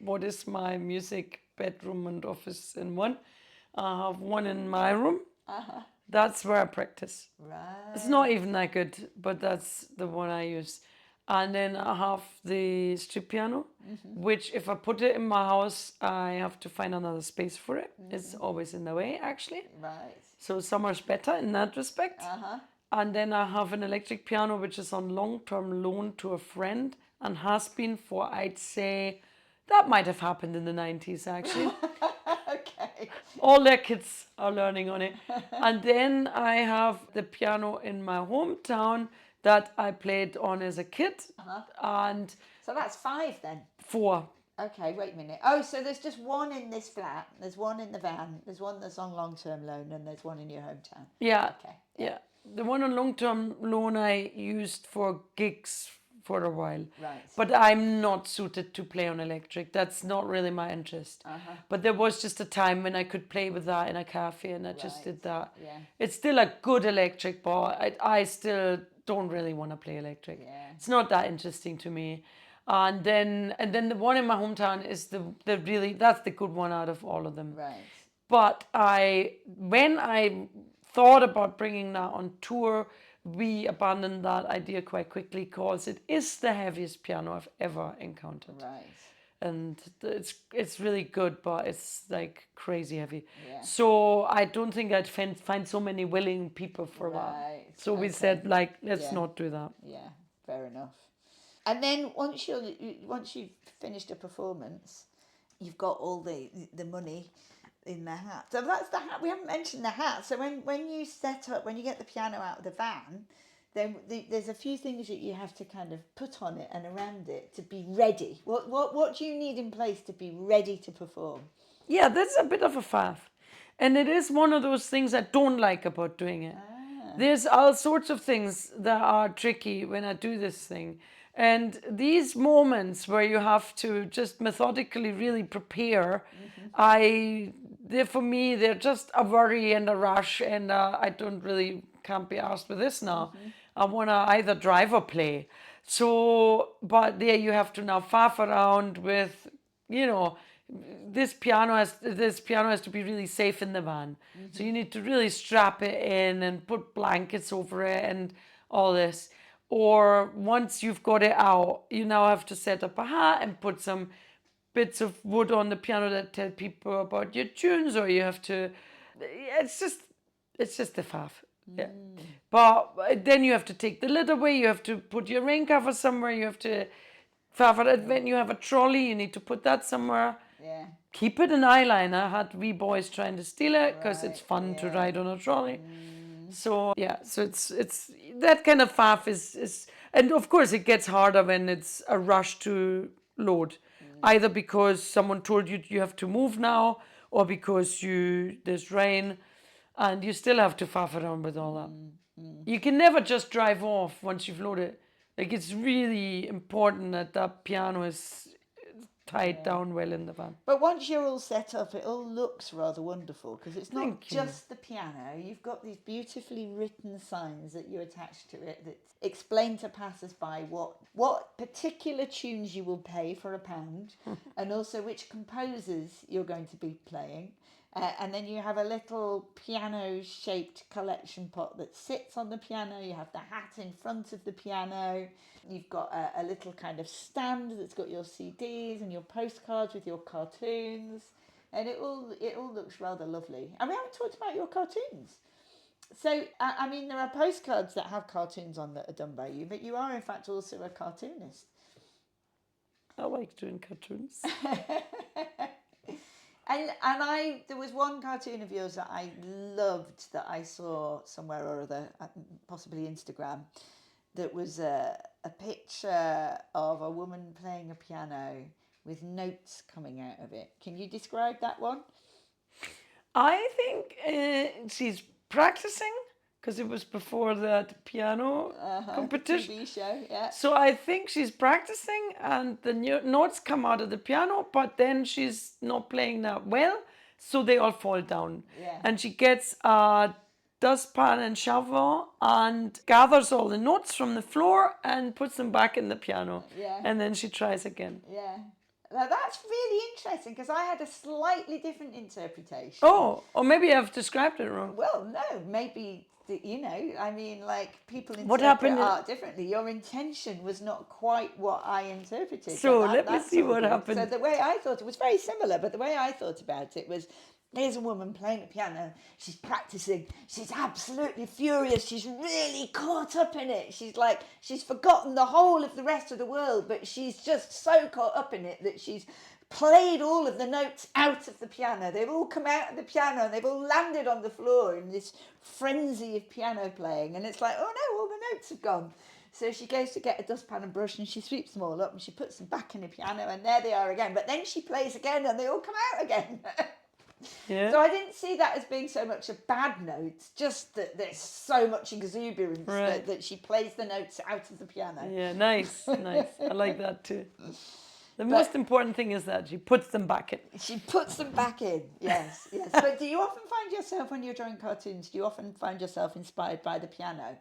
what is my music bedroom and office in one. I have one in my room. That's where I practice. Right. It's not even that good, but that's the one I use. And then I have the street piano, which if I put it in my house, I have to find another space for it. It's always in the way, actually. Right. So summer's better in that respect. And then I have an electric piano, which is on long-term loan to a friend and has been for, I'd say, that might have happened in the 90s, actually. Okay. All their kids are learning on it. And then I have the piano in my hometown that I played on as a kid. And So that's 5 then. 4. Okay, wait a minute. Oh, so there's just one in this flat, there's one in the van, there's one that's on long-term loan, and there's one in your hometown. Yeah. Okay. Yeah. The one on long-term loan I used for gigs for a while. Right. But I'm not suited to play on electric. That's not really my interest. But there was just a time when I could play with that in a cafe, and I just did that. Yeah. It's still a good electric, but I still don't really want to play electric. Yeah. It's not that interesting to me. And then the one in my hometown is the really, that's the good one out of all of them. Right. But when I thought about bringing that on tour, we abandoned that idea quite quickly because it is the heaviest piano I've ever encountered. Right. And it's really good, but it's like crazy heavy. Yeah. So I don't think I'd find so many willing people for that. Right. So we Okay. said, like, let's Yeah. not do that. Yeah, fair enough. And then once you've finished a performance, you've got all the money in the hat. So that's the hat. We haven't mentioned the hat. So when you set up, when you get the piano out of the van, then there's a few things that you have to kind of put on it and around it to be ready. What do you need in place to be ready to perform? Yeah, that's a bit of a faff. And it is one of those things I don't like about doing it. There's all sorts of things that are tricky when I do this thing. And these moments where you have to just methodically really prepare, for me, they're just a worry and a rush, and I can't be asked with this now. I want to either drive or play. So, but there you have to now faff around with, this piano has to be really safe in the van. So you need to really strap it in and put blankets over it and all this. Or once you've got it out, you now have to set up a hat and put some bits of wood on the piano that tell people about your tunes, or you have to. It's just a faff. Yeah. But then you have to take the lid away. You have to put your rain cover somewhere. You have to faff it. When you have a trolley, you need to put that somewhere. Yeah. Keep it an eyeliner. I had wee boys trying to steal it because it's fun to ride on a trolley. So yeah, so it's that kind of faff is, and of course it gets harder when it's a rush to load, either because someone told you have to move now, or because there's rain, and you still have to faff around with all that. You can never just drive off once you've loaded. Like, it's really important that piano is tied down well in the van. But once you're all set up, it all looks rather wonderful because it's not Thank you. just the piano. You've got these beautifully written signs that you attach to it that explain to passers-by what particular tunes you will pay for £1 and also which composers you're going to be playing. And then you have a little piano-shaped collection pot that sits on the piano. You have the hat in front of the piano. You've got a little kind of stand that's got your CDs and your postcards with your cartoons. And it all looks rather lovely. And we haven't talked about your cartoons. So, I mean, there are postcards that have cartoons on that are done by you, but you are, in fact, also a cartoonist. I like doing cartoons. And there was one cartoon of yours that I loved that I saw somewhere or other, possibly Instagram, that was a picture of a woman playing a piano with notes coming out of it. Can you describe that one? I think she's practicing because it was before that piano competition. TV show, yeah. So I think she's practicing and the notes come out of the piano, but then she's not playing that well, so they all fall down. Yeah. And she gets a dustpan and shovel and gathers all the notes from the floor and puts them back in the piano. Yeah. And then she tries again. Yeah. Now that's really interesting because I had a slightly different interpretation. Oh, or maybe I've described it wrong. Well, no, maybe, I mean, like people What interpret happened? art differently. Your intention was not quite what I interpreted. So but let me that's see all what good. happened. So the way I thought it was very similar, but the way I thought about it was here's a woman playing the piano. She's practicing. She's absolutely furious. She's really caught up in it. She's forgotten the whole of the rest of the world, but she's just so caught up in it that she's played all of the notes out of the piano. They've all come out of the piano and they've all landed on the floor in this frenzy of piano playing. And it's like, oh no, all the notes have gone. So she goes to get a dustpan and brush and she sweeps them all up and she puts them back in the piano and there they are again. But then she plays again and they all come out again. Yeah. So I didn't see that as being so much a bad note, just that there's so much exuberance Right. that she plays the notes out of the piano. Yeah, nice. I like that too. The most important thing is that she puts them back in. She puts them back in, yes. But do you often find yourself, when you're drawing cartoons, do you often find yourself inspired by the piano?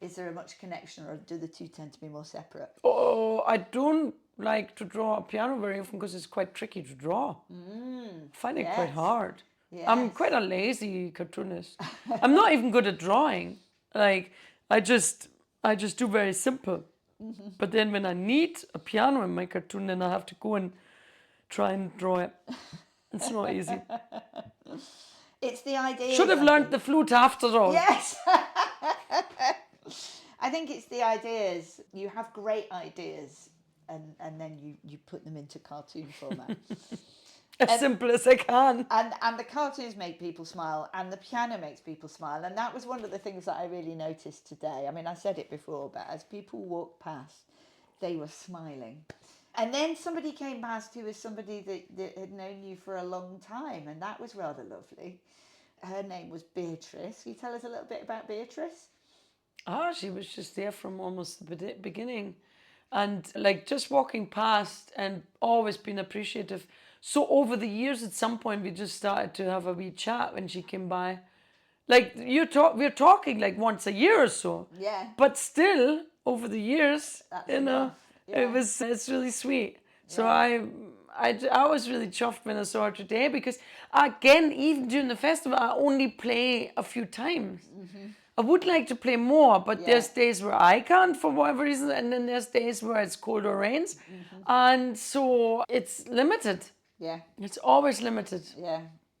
Is there a much connection or do the two tend to be more separate? Oh, I don't like to draw a piano very often because it's quite tricky to draw. I find it quite hard. I'm quite a lazy cartoonist. I'm not even good at drawing. Like I just do very simple. But then when I need a piano in my cartoon, then I have to go and try and draw it. It's not easy. It's the idea. Should have learned the flute after all. Yes. I think it's the ideas. You have great ideas and then you put them into cartoon format. As simple as I can. And the cartoons make people smile and the piano makes people smile. And that was one of the things that I really noticed today. I mean, I said it before, but as people walked past, they were smiling. And then somebody came past who was somebody that had known you for a long time. And that was rather lovely. Her name was Beatrice. Can you tell us a little bit about Beatrice? She was just there from almost the beginning. And like just walking past and always been appreciative. So over the years, at some point, we just started to have a wee chat when she came by. Like we're talking like once a year or so. Yeah. But still, over the years, That's you know, enough. Yeah. it's really sweet. So I was really chuffed when I saw her today because again, even during the festival, I only play a few times. I would like to play more, but there's days where I can't for whatever reason, and then there's days where it's cold or rains, and so it's limited. Yeah. It's always limited.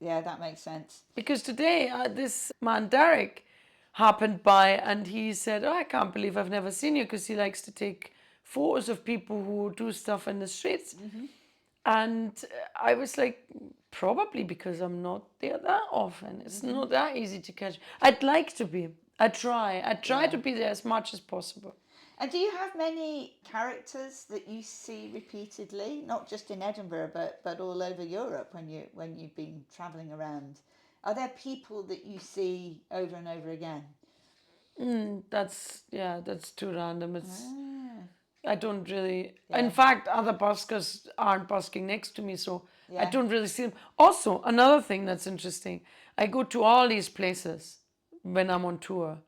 Yeah, that makes sense. Because today, this man Derek happened by and he said, I can't believe I've never seen you, because he likes to take photos of people who do stuff in the streets. And I was like, probably because I'm not there that often. It's not that easy to catch. I'd like to be. I try to be there as much as possible. And do you have many characters that you see repeatedly, not just in Edinburgh, but all over Europe when you've been travelling around? Are there people that you see over and over again? That's too random. I don't really. In fact, other buskers aren't busking next to me, so I don't really see them. Also, another thing that's interesting, I go to all these places when I'm on tour.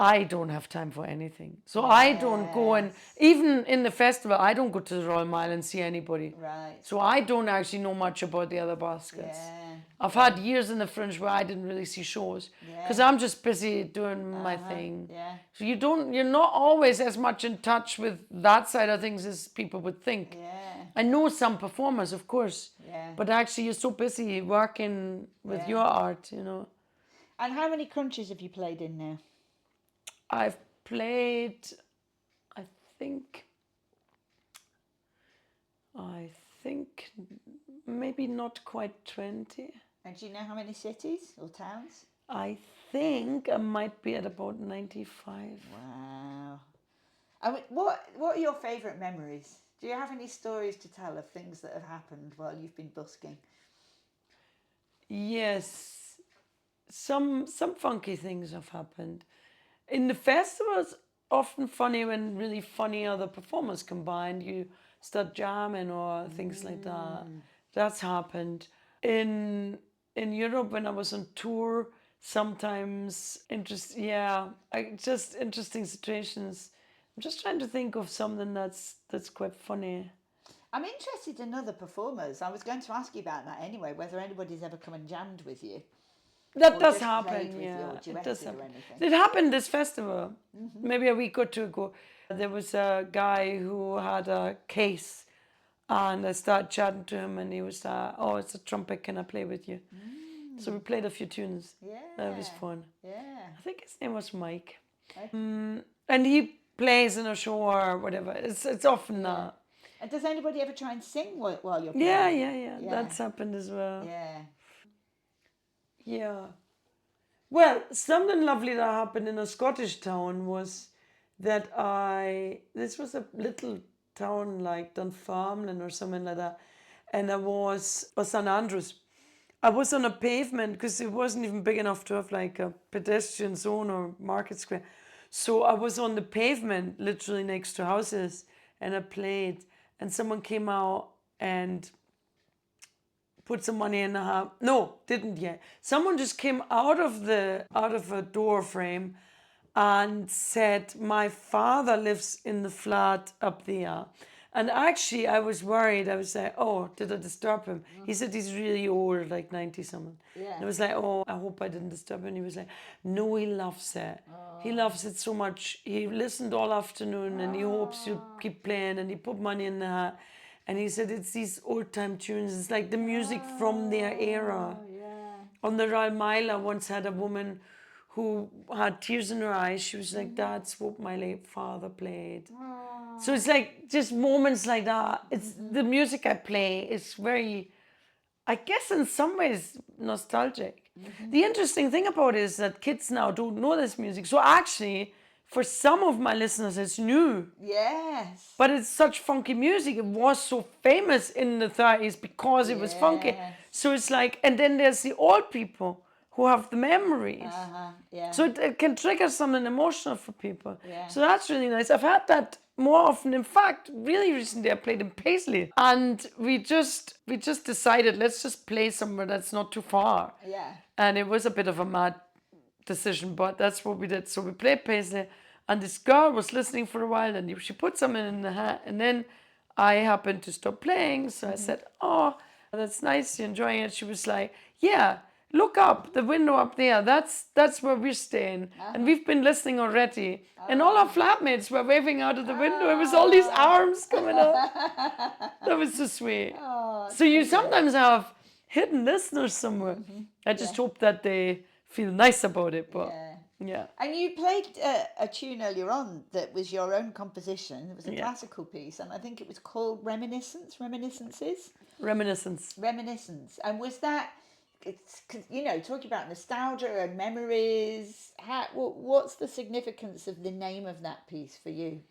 I don't have time for anything. So I don't go, and even in the festival, I don't go to the Royal Mile and see anybody. Right. So I don't actually know much about the other baskets. Yeah. I've had years in the Fringe where I didn't really see shows because I'm just busy doing my thing. Yeah. So you're not always as much in touch with that side of things as people would think. Yeah. I know some performers, of course, Yeah. but actually you're so busy working with your art, you know. And how many countries have you played in now? I've played, I think maybe not quite 20. And do you know how many cities or towns? I think I might be at about 95. Wow. I mean, what are your favourite memories? Do you have any stories to tell of things that have happened while you've been busking? Yes, some funky things have happened. In the festivals, often funny when really funny other performers combine. You start jamming or things like that. That's happened. In Europe, when I was on tour, sometimes interesting situations. I'm just trying to think of something that's quite funny. I'm interested in other performers. I was going to ask you about that anyway, whether anybody's ever come and jammed with you That or does just played happen, with you or yeah. It does duetted or happen. anything. It happened this festival, maybe a week or two ago. There was a guy who had a case, and I started chatting to him, and he was like, "Oh, it's a trumpet. Can I play with you?" So we played a few tunes. Yeah. That was fun. Yeah. I think his name was Mike, Okay. and he plays in a show or whatever. It's often that. And does anybody ever try and sing while you're Yeah, playing? yeah. That's happened as well. Yeah. Yeah. Well, something lovely that happened in a Scottish town was that this was a little town like Dunfermline or something like that, and or St Andrews. I was on a pavement because it wasn't even big enough to have like a pedestrian zone or market square. So I was on the pavement, literally next to houses, and I played, and someone came out and put some money in the hat. No, didn't yet. Someone just came out of a door frame and said, "My father lives in the flat up there." And actually, I was worried. I was like, "Oh, did I disturb him?" He said he's really old, like 90 something. Yeah. And I was like, "Oh, I hope I didn't disturb him." And he was like, "No, he loves it. He loves it so much. He listened all afternoon and he hopes you'll keep playing." And he put money in the hat. And he said it's these old time tunes. It's like the music from their era. Oh, yeah. On the Royal Mile, I once had a woman who had tears in her eyes. She was like, "That's what my late father played." So it's like just moments like that. It's the music I play is very, I guess, in some ways nostalgic. The interesting thing about it is that kids now don't know this music. So actually, for some of my listeners, it's new. Yes. But it's such funky music. It was so famous in the 30s because it was funky. Yes. So it's like, and then there's the old people who have the memories. Yeah. So it can trigger something emotional for people. Yeah. So that's really nice. I've had that more often. In fact, really recently I played in Paisley, and we just decided let's just play somewhere that's not too far. Yeah. And it was a bit of a mad decision, but that's what we did. So we played Paisley, and this girl was listening for a while, and she put something in the hat, and then I happened to stop playing. So I said, "Oh, that's nice. You're enjoying it." She was like, "Yeah, look up the window up there. That's where we're staying, and we've been listening already." And all our flatmates were waving out of the window. It was all these arms coming up. That was so sweet. So you sometimes have hidden listeners somewhere. I just hope that they feel nice about it. But yeah. And you played a tune earlier on that was your own composition. It was a Yeah. classical piece, and I think it was called Reminiscence. Reminiscence. And was that, it's, 'cause, talking about nostalgia and memories, what's the significance of the name of that piece for you?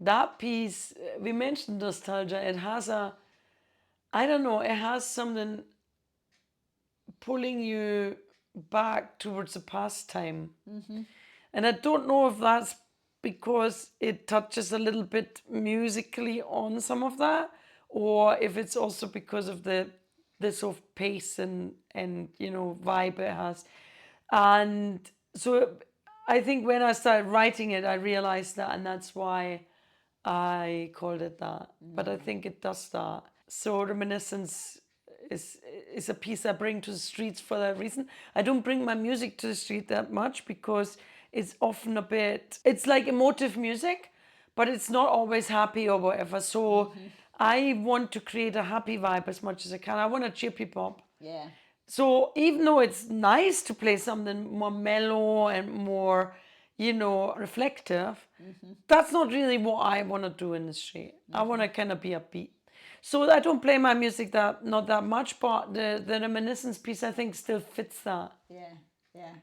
That piece, we mentioned nostalgia. It has I don't know, it has something pulling you back towards a past time. And I don't know if that's because it touches a little bit musically on some of that, or if it's also because of the sort of pace and vibe it has. And so I think when I started writing it, I realized that, and that's why I called it that. But I think it does that. So Reminiscence is a piece I bring to the streets for that reason. I don't bring my music to the street that much because it's often it's like emotive music, but it's not always happy or whatever. So I want to create a happy vibe as much as I can. I want to cheer people up. Yeah. So even though it's nice to play something more mellow and more, reflective, that's not really what I want to do in the street. I want to kind of be upbeat. So I don't play my music not that much, but the Reminiscence piece I think still fits that. Yeah. Yeah.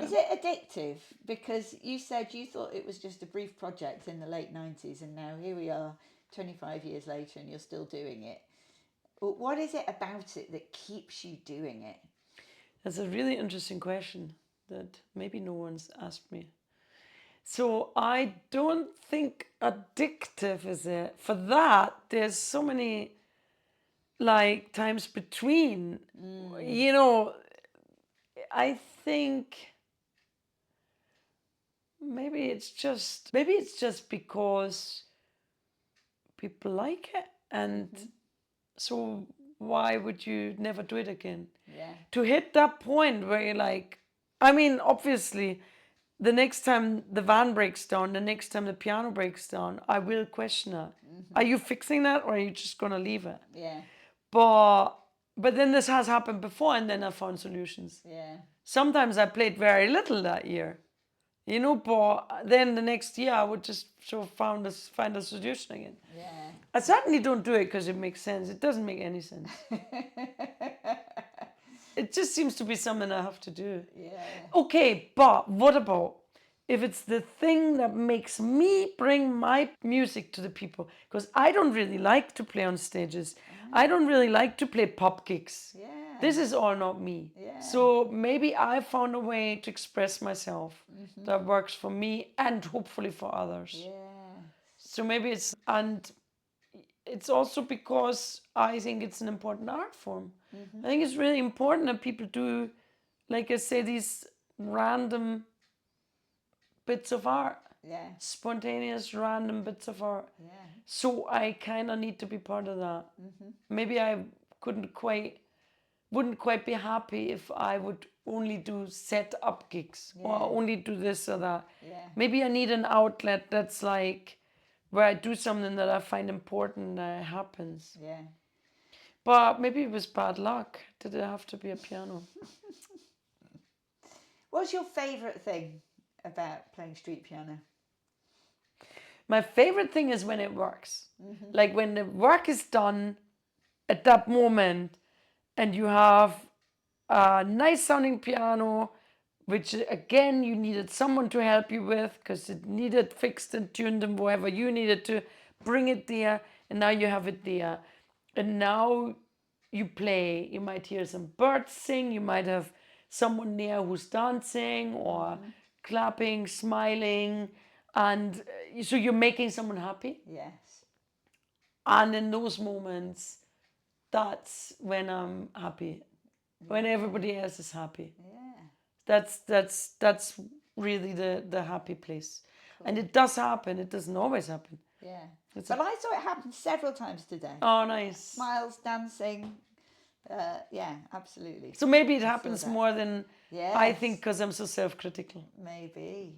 Is it addictive? Because you said you thought it was just a brief project in the late 90s, and now here we are 25 years later and you're still doing it. What is it about it that keeps you doing it? That's a really interesting question that maybe no one's asked me. So I don't think addictive is it. For that, there's so many like times between. I think maybe it's just because people like it. And so why would you never do it again? Yeah. To hit that point where you're like, I mean, obviously, the next time the van breaks down, the next time the piano breaks down, I will question it. Are you fixing that, or are you just gonna leave it? Yeah. But then this has happened before, and then I found solutions. Yeah. Sometimes I played very little that year, but then the next year I would just sort of find a solution again. Yeah. I certainly don't do it because it makes sense. It doesn't make any sense. It just seems to be something I have to do. Yeah. Okay, but what about if it's the thing that makes me bring my music to the people? Because I don't really like to play on stages. I don't really like to play pop gigs. Yeah. This is all not me. Yeah. So maybe I found a way to express myself that works for me and hopefully for others. Yeah. So maybe it's also because I think it's an important art form. I think it's really important that people do, like I say, these random bits of art. Yeah. Spontaneous, random bits of art. Yeah. So I kind of need to be part of that. Maybe I wouldn't quite be happy if I would only do set up gigs or only do this or that. Yeah. Maybe I need an outlet that's like where I do something that I find important that happens. Yeah. But maybe it was bad luck. Did it have to be a piano? What's your favourite thing about playing street piano? My favorite thing is when it works. Like when the work is done at that moment and you have a nice sounding piano, which again you needed someone to help you with because it needed fixed and tuned and whatever. You needed to bring it there, and now you have it there. And now you play. You might hear some birds sing. You might have someone there who's dancing or clapping, smiling. And so you're making someone happy. Yes. And in those moments, that's when I'm happy. When everybody else is happy. Yeah. That's really the happy place. Cool. And it does happen. It doesn't always happen. Yeah. But I saw it happen several times today. Oh, nice. Smiles, dancing. Yeah, absolutely. So maybe it happens more than yes. I think because I'm so self-critical. Maybe.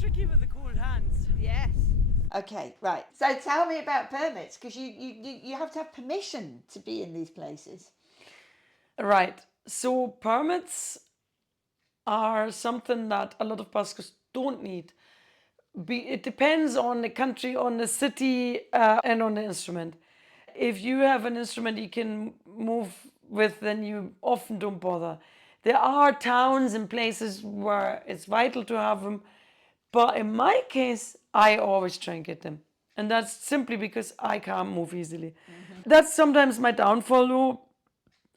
Tricky with the cold hands. Yes. Okay, right. So tell me about permits, because you have to have permission to be in these places. Right. So permits are something that a lot of buskers don't need. It depends on the country, on the city, and on the instrument. If you have an instrument you can move with, then you often don't bother. There are towns and places where it's vital to have them. But in my case, I always try and get them. And that's simply because I can't move easily. That's sometimes my downfall though.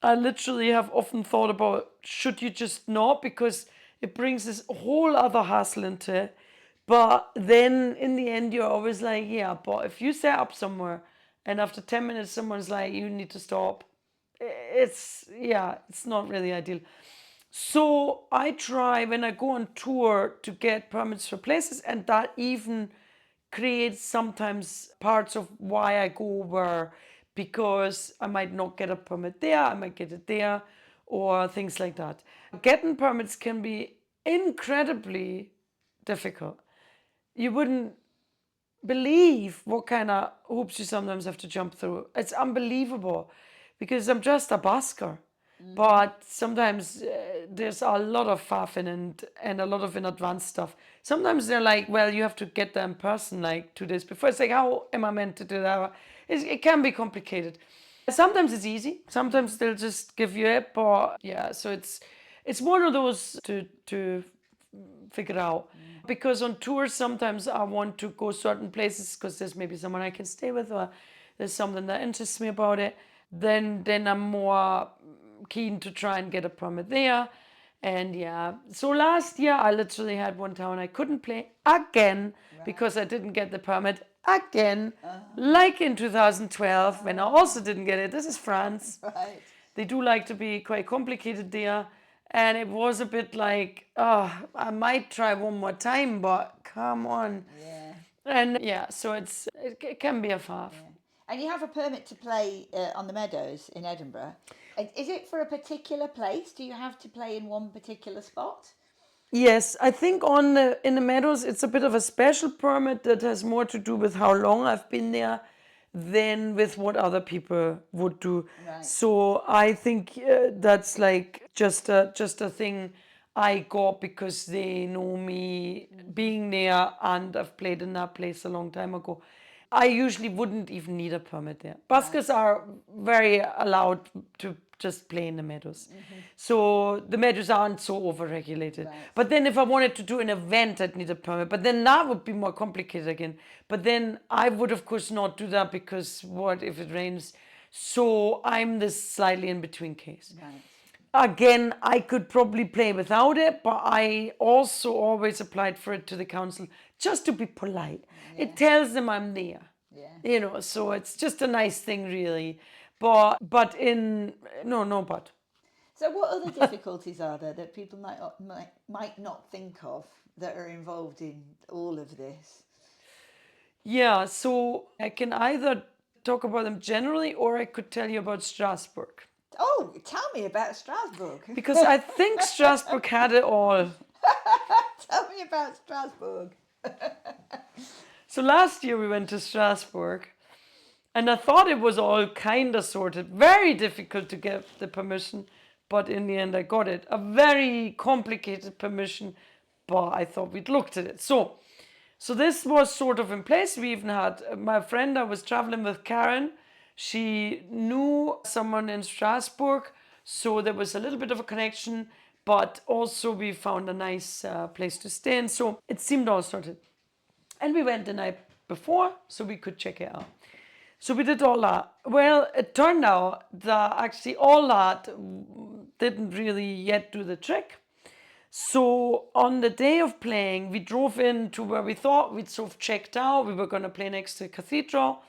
I literally have often thought about, should you just not? Because it brings this whole other hassle into it. But then in the end, you're always like, yeah, but if you set up somewhere and after 10 minutes, someone's like, you need to stop, it's not really ideal. So I try when I go on tour to get permits for places, and that even creates sometimes parts of why I go over, because I might not get a permit there, I might get it there, or things like that. Getting permits can be incredibly difficult. You wouldn't believe what kind of hoops you sometimes have to jump through. It's unbelievable because I'm just a busker. But sometimes there's a lot of faffing and a lot of in advance stuff. Sometimes they're like, well, you have to get there in person like 2 days before. It's like, how am I meant to do that? It can be complicated. Sometimes it's easy. Sometimes they'll just give you it. But yeah, so it's one of those to figure out. Because on tours, sometimes I want to go certain places because there's maybe someone I can stay with, or there's something that interests me about it. Then I'm more keen to try and get a permit there. And yeah, so last year I literally had one town I couldn't play again because I didn't get the permit again, like in 2012 when I also didn't get it. This is France. Right. They do like to be quite complicated there. And it was a bit like, oh, I might try one more time, but come on. Yeah. And yeah, so it can be a faff. Yeah. And you have a permit to play on the Meadows in Edinburgh. Is it for a particular place? Do you have to play in one particular spot? Yes, I think in the Meadows it's a bit of a special permit that has more to do with how long I've been there than with what other people would do. Right. So I think that's like just a thing I got because they know me being there and I've played in that place a long time ago. I usually wouldn't even need a permit there. Buskers are very allowed to just play in the Meadows. So the Meadows aren't so overregulated. Right. But then if I wanted to do an event, I'd need a permit. But then that would be more complicated again. But then I would, of course, not do that because what if it rains? So I'm this slightly in between case. Right. Again, I could probably play without it, but I also always applied for it to the council just to be polite. It tells them I'm there. Yeah. So it's just a nice thing, really. But no, but. So what other difficulties are there that people might not think of that are involved in all of this? Yeah, so I can either talk about them generally or I could tell you about Strasbourg. Oh, tell me about Strasbourg. Because I think Strasbourg had it all. Tell me about Strasbourg. So last year we went to Strasbourg and I thought it was all kind of sorted. Very difficult to get the permission, but in the end I got it. A very complicated permission, but I thought we'd looked at it. So this was sort of in place. We even had my friend, I was traveling with Karen. She knew someone in Strasbourg, so there was a little bit of a connection, but also we found a nice place to stay in. So it seemed all sorted. And we went the night before, so we could check it out. So we did all that. Well, it turned out that actually all that didn't really yet do the trick. So on the day of playing, we drove in to where we thought we'd sort of checked out. We were going to play next to the cathedral.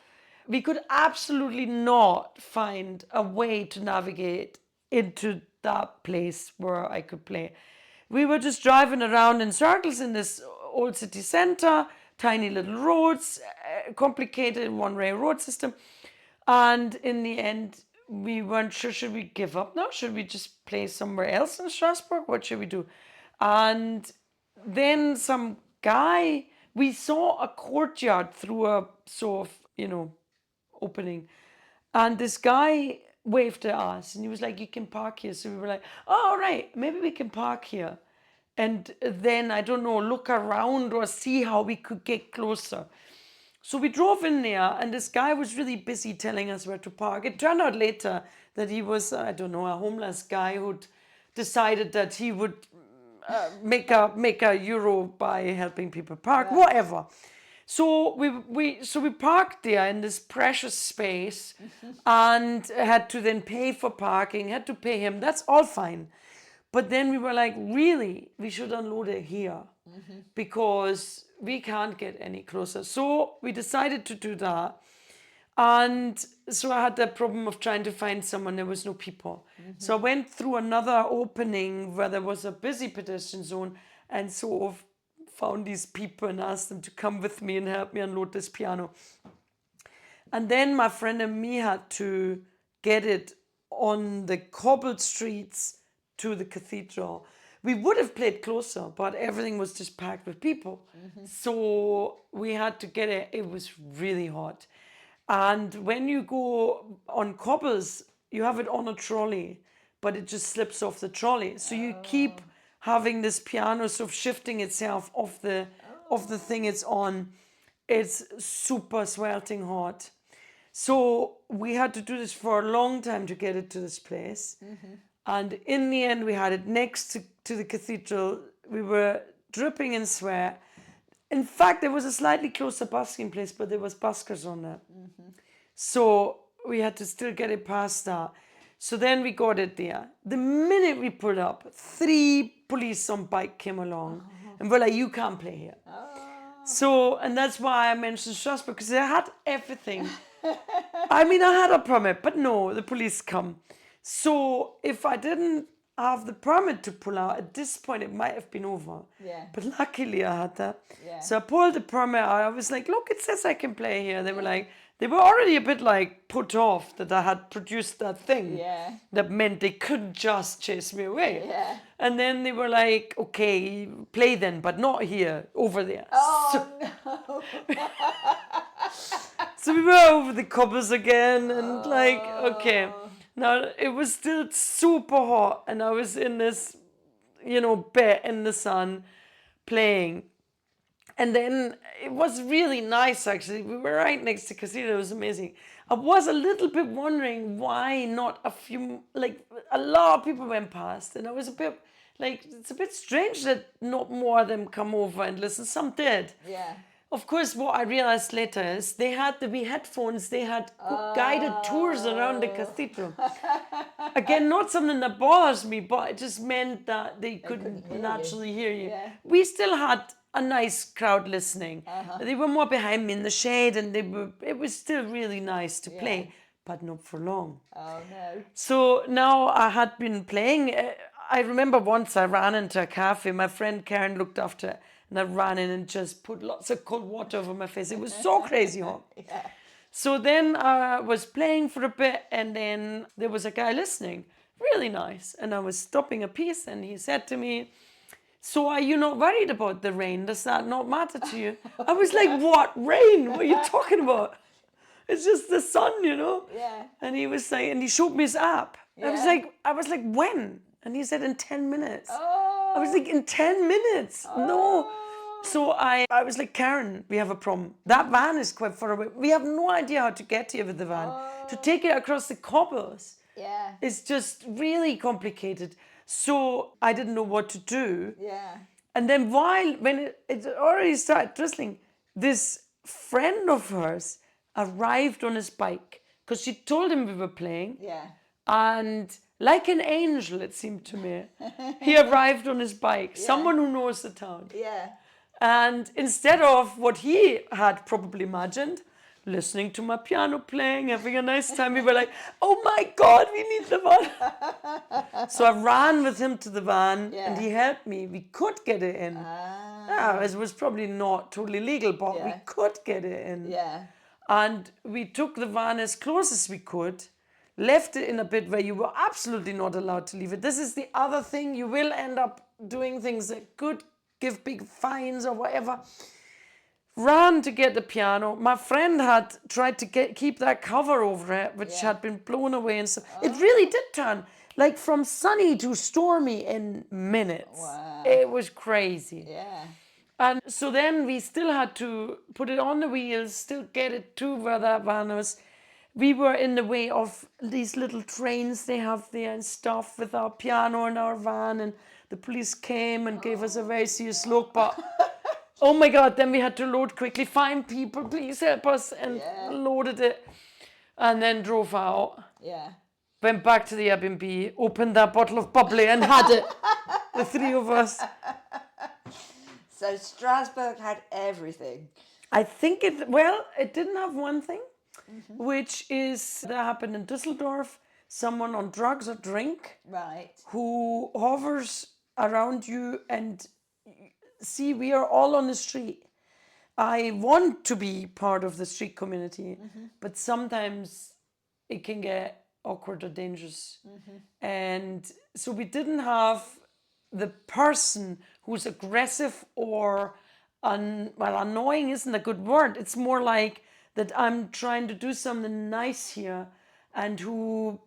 We could absolutely not find a way to navigate into that place where I could play. We were just driving around in circles in this old city centre, tiny little roads, complicated one-way road system. And in the end, we weren't sure, should we give up now? Should we just play somewhere else in Strasbourg? What should we do? And then some guy, we saw a courtyard through a sort of, opening. And this guy waved at us and he was like, you can park here. So we were like, oh, all right, maybe we can park here. And then, I don't know, look around or see how we could get closer. So we drove in there and this guy was really busy telling us where to park. It turned out later that he was, I don't know, a homeless guy who'd decided that he would make a euro by helping people park, whatever. So we parked there in this precious space and had to then pay for parking, had to pay him. That's all fine. But then we were like, really, we should unload it here. because we can't get any closer. So we decided to do that. And so I had the problem of trying to find someone. There was no people. So I went through another opening where there was a busy pedestrian zone and sort of found these people and asked them to come with me and help me unload this piano. And then my friend and me had to get it on the cobbled streets to the cathedral. We would have played closer, but everything was just packed with people. So we had to get it. It was really hot. And when you go on cobbles, you have it on a trolley, but it just slips off the trolley. So you keep having this piano sort of shifting itself off the thing it's on. It's super sweltering hot. So we had to do this for a long time to get it to this place. And in the end, we had it next to the cathedral. We were dripping in sweat. In fact, there was a slightly closer busking place, but there was buskers on that. So we had to still get it past that. So then we got it there. The minute we pulled up, 3 police on bike came along and were like, you can't play here. So, and that's why I mentioned Strasbourg, because I had everything. I mean, I had a permit, but no, the police come. So if I didn't have the permit to pull out, at this point it might have been over. But luckily I had that. So I pulled the permit out. I was like, look, it says I can play here. They were like, they were already a bit like put off that I had produced that thing. That meant they couldn't just chase me away. And then they were like, okay, play then, but not here, over there. No. So we were over the cobbles again and like, okay. Now, it was still super hot and I was in this, bed in the sun playing. And then it was really nice, actually. We were right next to Casino. It was amazing. I was a little bit wondering why not a lot of people went past. And I was a bit like, it's a bit strange that not more of them come over and listen. Some did. Of course, what I realized later is they had the wee headphones, they had guided tours around the cathedral. Again, not something that bothers me, but it just meant that they couldn't naturally hear you. We still had a nice crowd listening. They were more behind me in the shade and it was still really nice to play, but not for long. So now I had been playing. I remember once I ran into a cafe, my friend Karen looked after it. And I ran in and just put lots of cold water over my face. It was so crazy hot. So then I was playing for a bit and then there was a guy listening. Really nice. And I was stopping a piece and he said to me, so are you not worried about the rain? Does that not matter to you? I was like, what rain? What are you talking about? It's just the sun, And he was like, and he showed me his app. I was like, when? And he said, in 10 minutes. I was like, in 10 minutes? No. So I was like, Karen, we have a problem. That van is quite far away. We have no idea how to get here with the van. To take it across the cobbles. It's just really complicated. So I didn't know what to do. And then when it already started drizzling, this friend of hers arrived on his bike because she told him we were playing. And like an angel, it seemed to me, he arrived on his bike, someone who knows the town. And instead of what he had probably imagined, listening to my piano playing, having a nice time, we were like, oh my God, we need the van. So I ran with him to the van and he helped me. We could get it in. It was probably not totally legal, but we could get it in. And we took the van as close as we could, left it in a bit where you were absolutely not allowed to leave it. This is the other thing. You will end up doing things that could give big fines or whatever. Ran to get the piano. My friend had tried to keep that cover over it, which had been blown away. And so it really did turn like from sunny to stormy in minutes. Wow. It was crazy. Yeah. And so then we still had to put it on the wheels, still get it to where that van was. We were in the way of these little trains they have there and stuff with our piano and our van, and the police came and gave us a very serious look. But oh my God, then we had to load quickly, find people, please help us, and loaded it, and then drove out. Yeah. Went back to the Airbnb, opened that bottle of bubbly and had it, the three of us. So Strasbourg had everything. I think it didn't have one thing, which is that happened in Düsseldorf. Someone on drugs or drink Right. who hovers around you and see, we are all on the street. I want to be part of the street community, but sometimes it can get awkward or dangerous. And so we didn't have the person who's aggressive or annoying isn't a good word. It's more like that I'm trying to do something nice here and who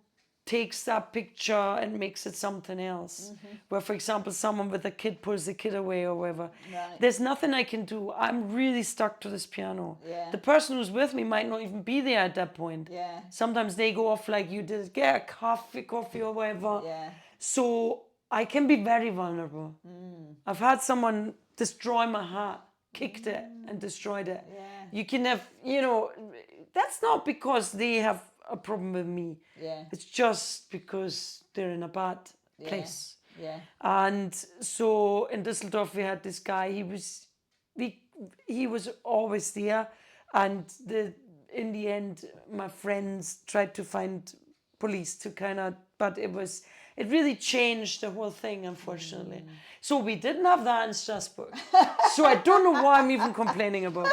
takes that picture and makes it something else. Where, for example, someone with a kid pulls the kid away or whatever. Right. There's nothing I can do. I'm really stuck to this piano. Yeah. The person who's with me might not even be there at that point. Yeah. Sometimes they go off like you did, get a coffee or whatever. Yeah. So I can be very vulnerable. I've had someone destroy my hat, kicked it and destroyed it. Yeah. You can have, that's not because they have a problem with me. Yeah. It's just because they're in a bad place. Yeah. And so in Düsseldorf we had this guy. He was always there, and in the end my friends tried to find police to but it really changed the whole thing, unfortunately. So we didn't have that in Strasbourg. So I don't know why I'm even complaining about.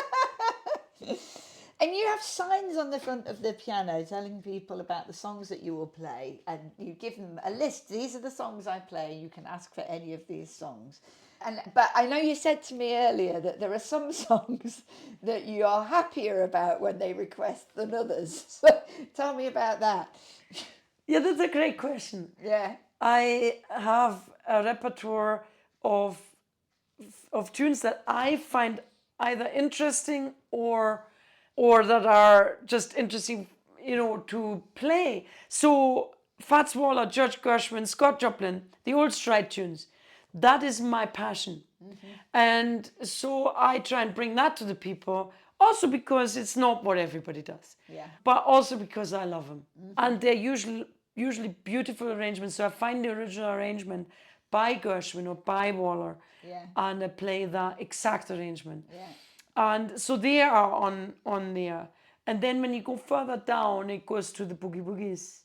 And you have signs on the front of the piano telling people about the songs that you will play, and you give them a list. These are the songs I play. You can ask for any of these songs. But I know you said to me earlier that there are some songs that you are happier about when they request than others. So tell me about that. Yeah, that's a great question. Yeah. I have a repertoire of tunes that I find either interesting or that are just interesting, to play. So Fats Waller, George Gershwin, Scott Joplin, the old stride tunes, that is my passion. And so I try and bring that to the people, also because it's not what everybody does, but also because I love them. And they're usually beautiful arrangements. So I find the original arrangement by Gershwin or by Waller, and I play that exact arrangement. And so they are on there. And then when you go further down, it goes to the boogie boogies.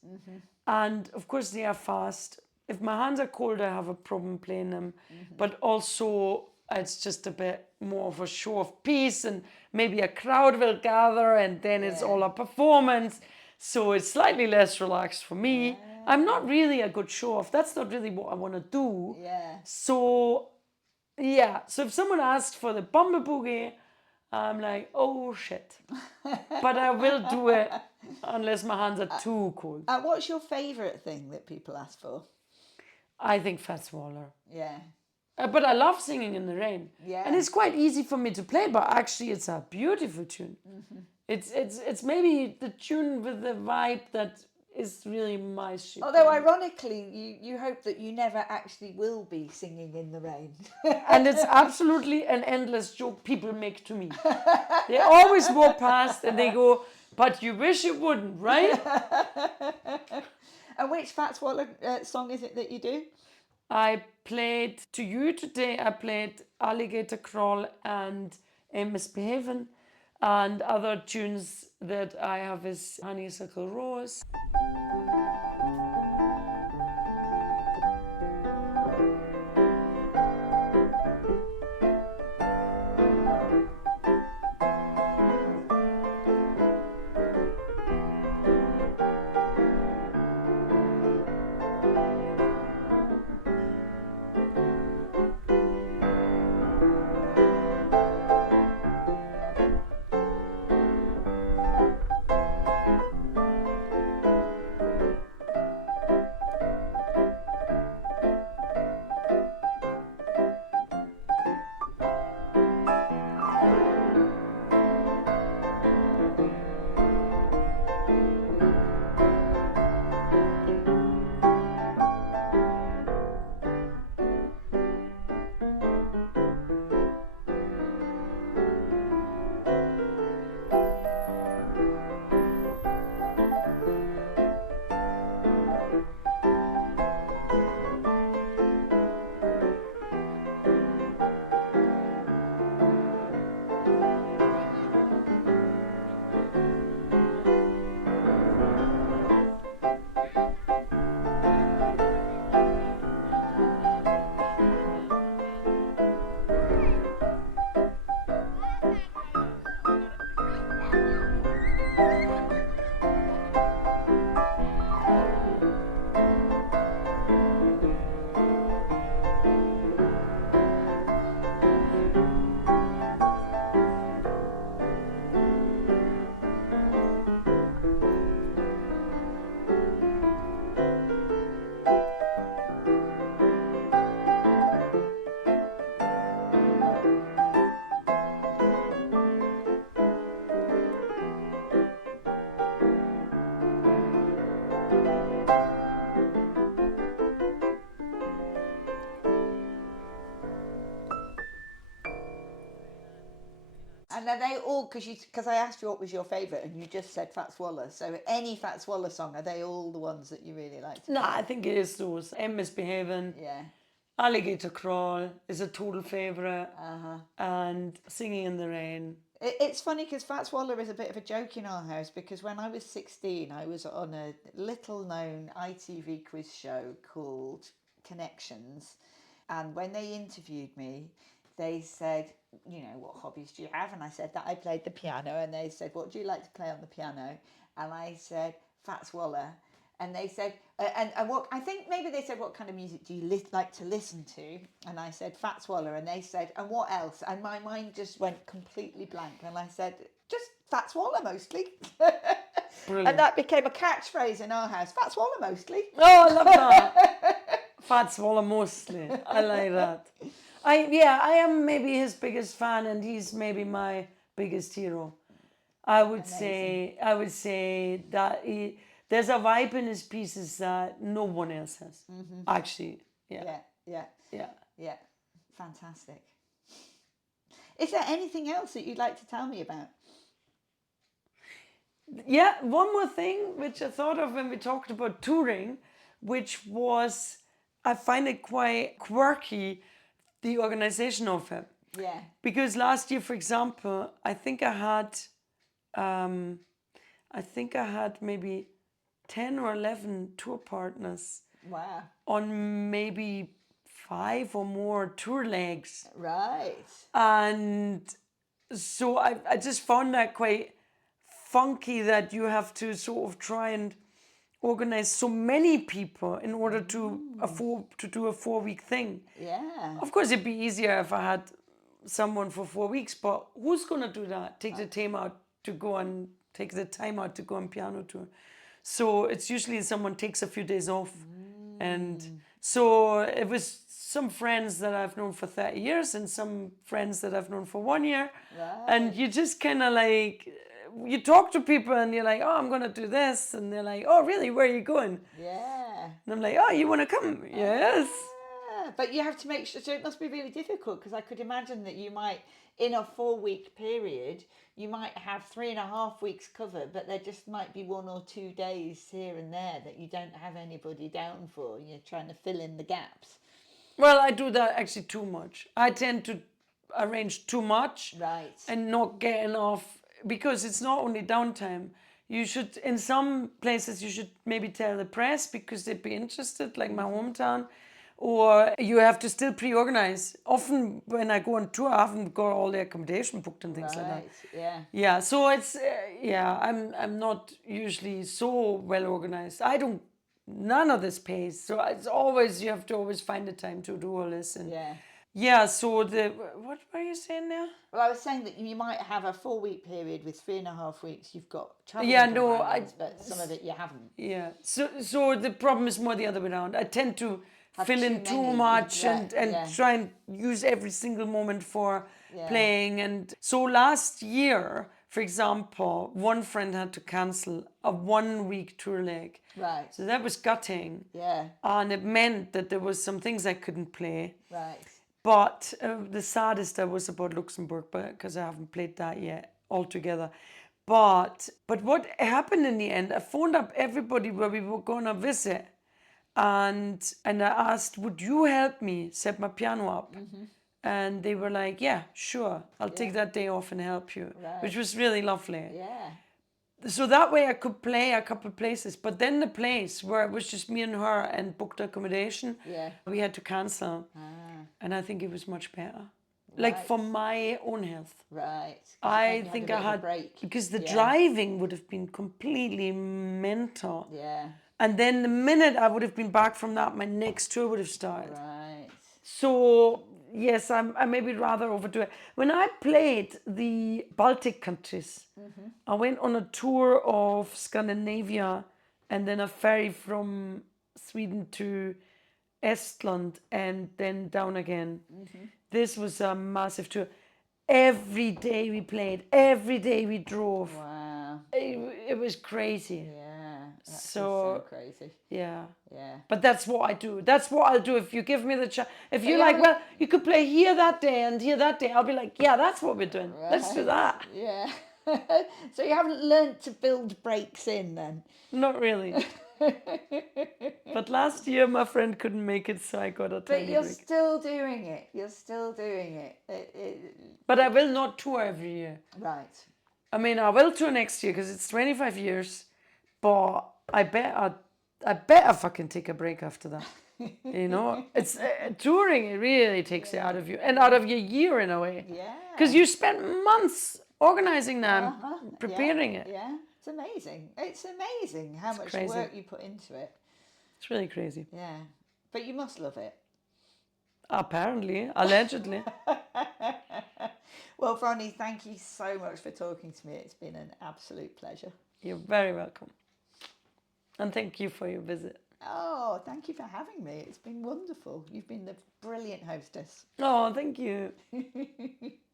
And of course they are fast. If my hands are cold, I have a problem playing them. But also it's just a bit more of a show of peace, and maybe a crowd will gather and then it's all a performance. So it's slightly less relaxed for me. I'm not really a good show off. That's not really what I want to do. So if someone asks for the Bumble Boogie, I'm like, oh shit. But I will do it unless my hands are too cold. What's your favourite thing that people ask for? I think Fats Waller. Yeah. But I love Singing in the Rain. Yeah. And it's quite easy for me to play, but actually it's a beautiful tune. It's maybe the tune with the vibe that is really my shit. Although ironically, you hope that you never actually will be singing in the rain. And it's absolutely an endless joke people make to me. They always walk past and they go, but you wish it wouldn't, right? And which Fats Waller song is it that you do? I played to you today. I played Alligator Crawl and Misbehavin, and other tunes that I have is Honeysuckle Rose. all, because I asked you what was your favourite and you just said Fats Waller. So any Fats Waller song, are they all the ones that you really liked? No, I think it is those. Misbehavin. Yeah. Alligator Crawl is a total favourite. And Singing in the Rain. It's funny because Fats Waller is a bit of a joke in our house, because when I was 16, I was on a little known ITV quiz show called Connections. And when they interviewed me, they said, you know, what hobbies do you have? And I said that I played the piano. And they said, what do you like to play on the piano? And I said, Fats Waller. And they said, and what, I think maybe they said, what kind of music do you like to listen to? And I said, Fats Waller. And they said, and what else? And my mind just went completely blank. And I said, just Fats Waller mostly. Brilliant. And that became a catchphrase in our house, Fats Waller mostly. Oh, I love that. Fats Waller mostly. I like that. I am maybe his biggest fan, and he's maybe my biggest hero. I would say that there's a vibe in his pieces that no one else has. Actually, yeah. Fantastic. Is there anything else that you'd like to tell me about? Yeah, one more thing which I thought of when we talked about touring, which was, I find it quite quirky, the organization of it. Yeah. Because last year, for example, I think I had maybe 10 or 11 tour partners. Wow. On maybe 5 or more tour legs. Right. And so I just found that quite funky, that you have to sort of try and organize so many people in order to afford to do a 4-week thing. Yeah. Of course, it'd be easier if I had someone for 4 weeks, but who's going to do that? Take the time out to go on piano tour. So it's usually someone takes a few days off. And so it was some friends that I've known for 30 years and some friends that I've known for 1 year. Right. And you just kind of like, you talk to people and you're like, oh, I'm going to do this. And they're like, oh, really? Where are you going? Yeah. And I'm like, oh, you want to come? Yes. But you have to make sure, so it must be really difficult, because I could imagine that you might, in a 4-week period, you might have 3.5 weeks covered, but there just might be 1 or 2 days here and there that you don't have anybody down for. You're trying to fill in the gaps. Well, I do that actually too much. I tend to arrange too much. Right. And not get enough, because it's not only downtime. You should, in some places, you should maybe tell the press because they'd be interested, like my hometown. Or you have to still pre-organize. Often when I go on tour, I haven't got all the accommodation booked and things like that. Right. Yeah. Yeah, so it's, I'm not usually so well organized. None of this pays. So it's always, you have to always find the time to do all this. And Yeah. So what were you saying there? Well, I was saying that you might have a 4-week period with 3.5 weeks. You've got travel. Yeah, no, but some of it you haven't. Yeah, so the problem is more the other way around. I tend to fill in too many, much and yeah. try and use every single moment for playing. And so last year, for example, one friend had to cancel a 1-week tour leg. Right. So that was gutting. Yeah. And it meant that there was some things I couldn't play. Right. But the saddest I was about Luxembourg, because I haven't played that yet altogether. But what happened in the end, I phoned up everybody where we were going to visit. And I asked, would you help me set my piano up? And they were like, yeah, sure. I'll take that day off and help you, which was really lovely. Yeah. So that way I could play a couple of places. But then the place where it was just me and her and booked accommodation, we had to cancel. And I think it was much better. Like for my own health. Right. I think I had, because the driving would have been completely mental. Yeah. And then the minute I would have been back from that, my next tour would have started. Right. So, yes, I maybe rather overdo it. When I played the Baltic countries, I went on a tour of Scandinavia and then a ferry from Sweden to Estland and then down again. This was a massive tour. Every day we played, every day we drove. Wow. It was crazy. Yeah. That's So, just so crazy. yeah. Yeah. But that's what I do. That's what I'll do if you give me the chance. If you're you like, haven't- well, you could play here that day and here that day, I'll be like, yeah, that's what we're doing. Let's do Right. that. Yeah. So you haven't learnt to build breaks in then? Not really. But last year my friend couldn't make it, so I got a But tiny you're break. still doing it. You're still doing it. But I will not tour every year. Right. I mean, I will tour next year because it's 25 years, but I better fucking take a break after that. You know, it's touring. It really takes it out of you and out of your year in a way. Yeah. Because you spent months organizing them, Uh-huh. preparing Yeah. it. Yeah. It's amazing. It's amazing how much crazy. work you put into it. It's really crazy. Yeah. But you must love it. Apparently, allegedly. Well, Vroni, thank you so much for talking to me. It's been an absolute pleasure. You're very welcome. And thank you for your visit. Oh, thank you for having me. It's been wonderful. You've been the brilliant hostess. Oh, thank you.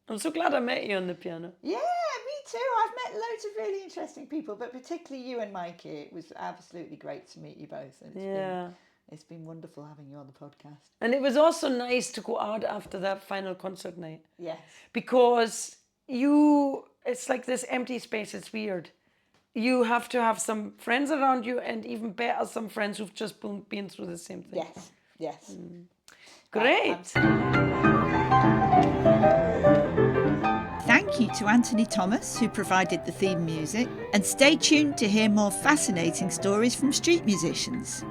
I'm so glad I met you on the piano. Yeah, me too. I've met loads of really interesting people, but particularly you and Mikey. It was absolutely great to meet you both. And it's been wonderful having you on the podcast. And it was also nice to go out after that final concert night. Yes. Because it's like this empty space. It's weird. You have to have some friends around you, and even better, some friends who've just been through the same thing. Yes, yes. Great. Thank you to Anthony Thomas, who provided the theme music, and stay tuned to hear more fascinating stories from street musicians.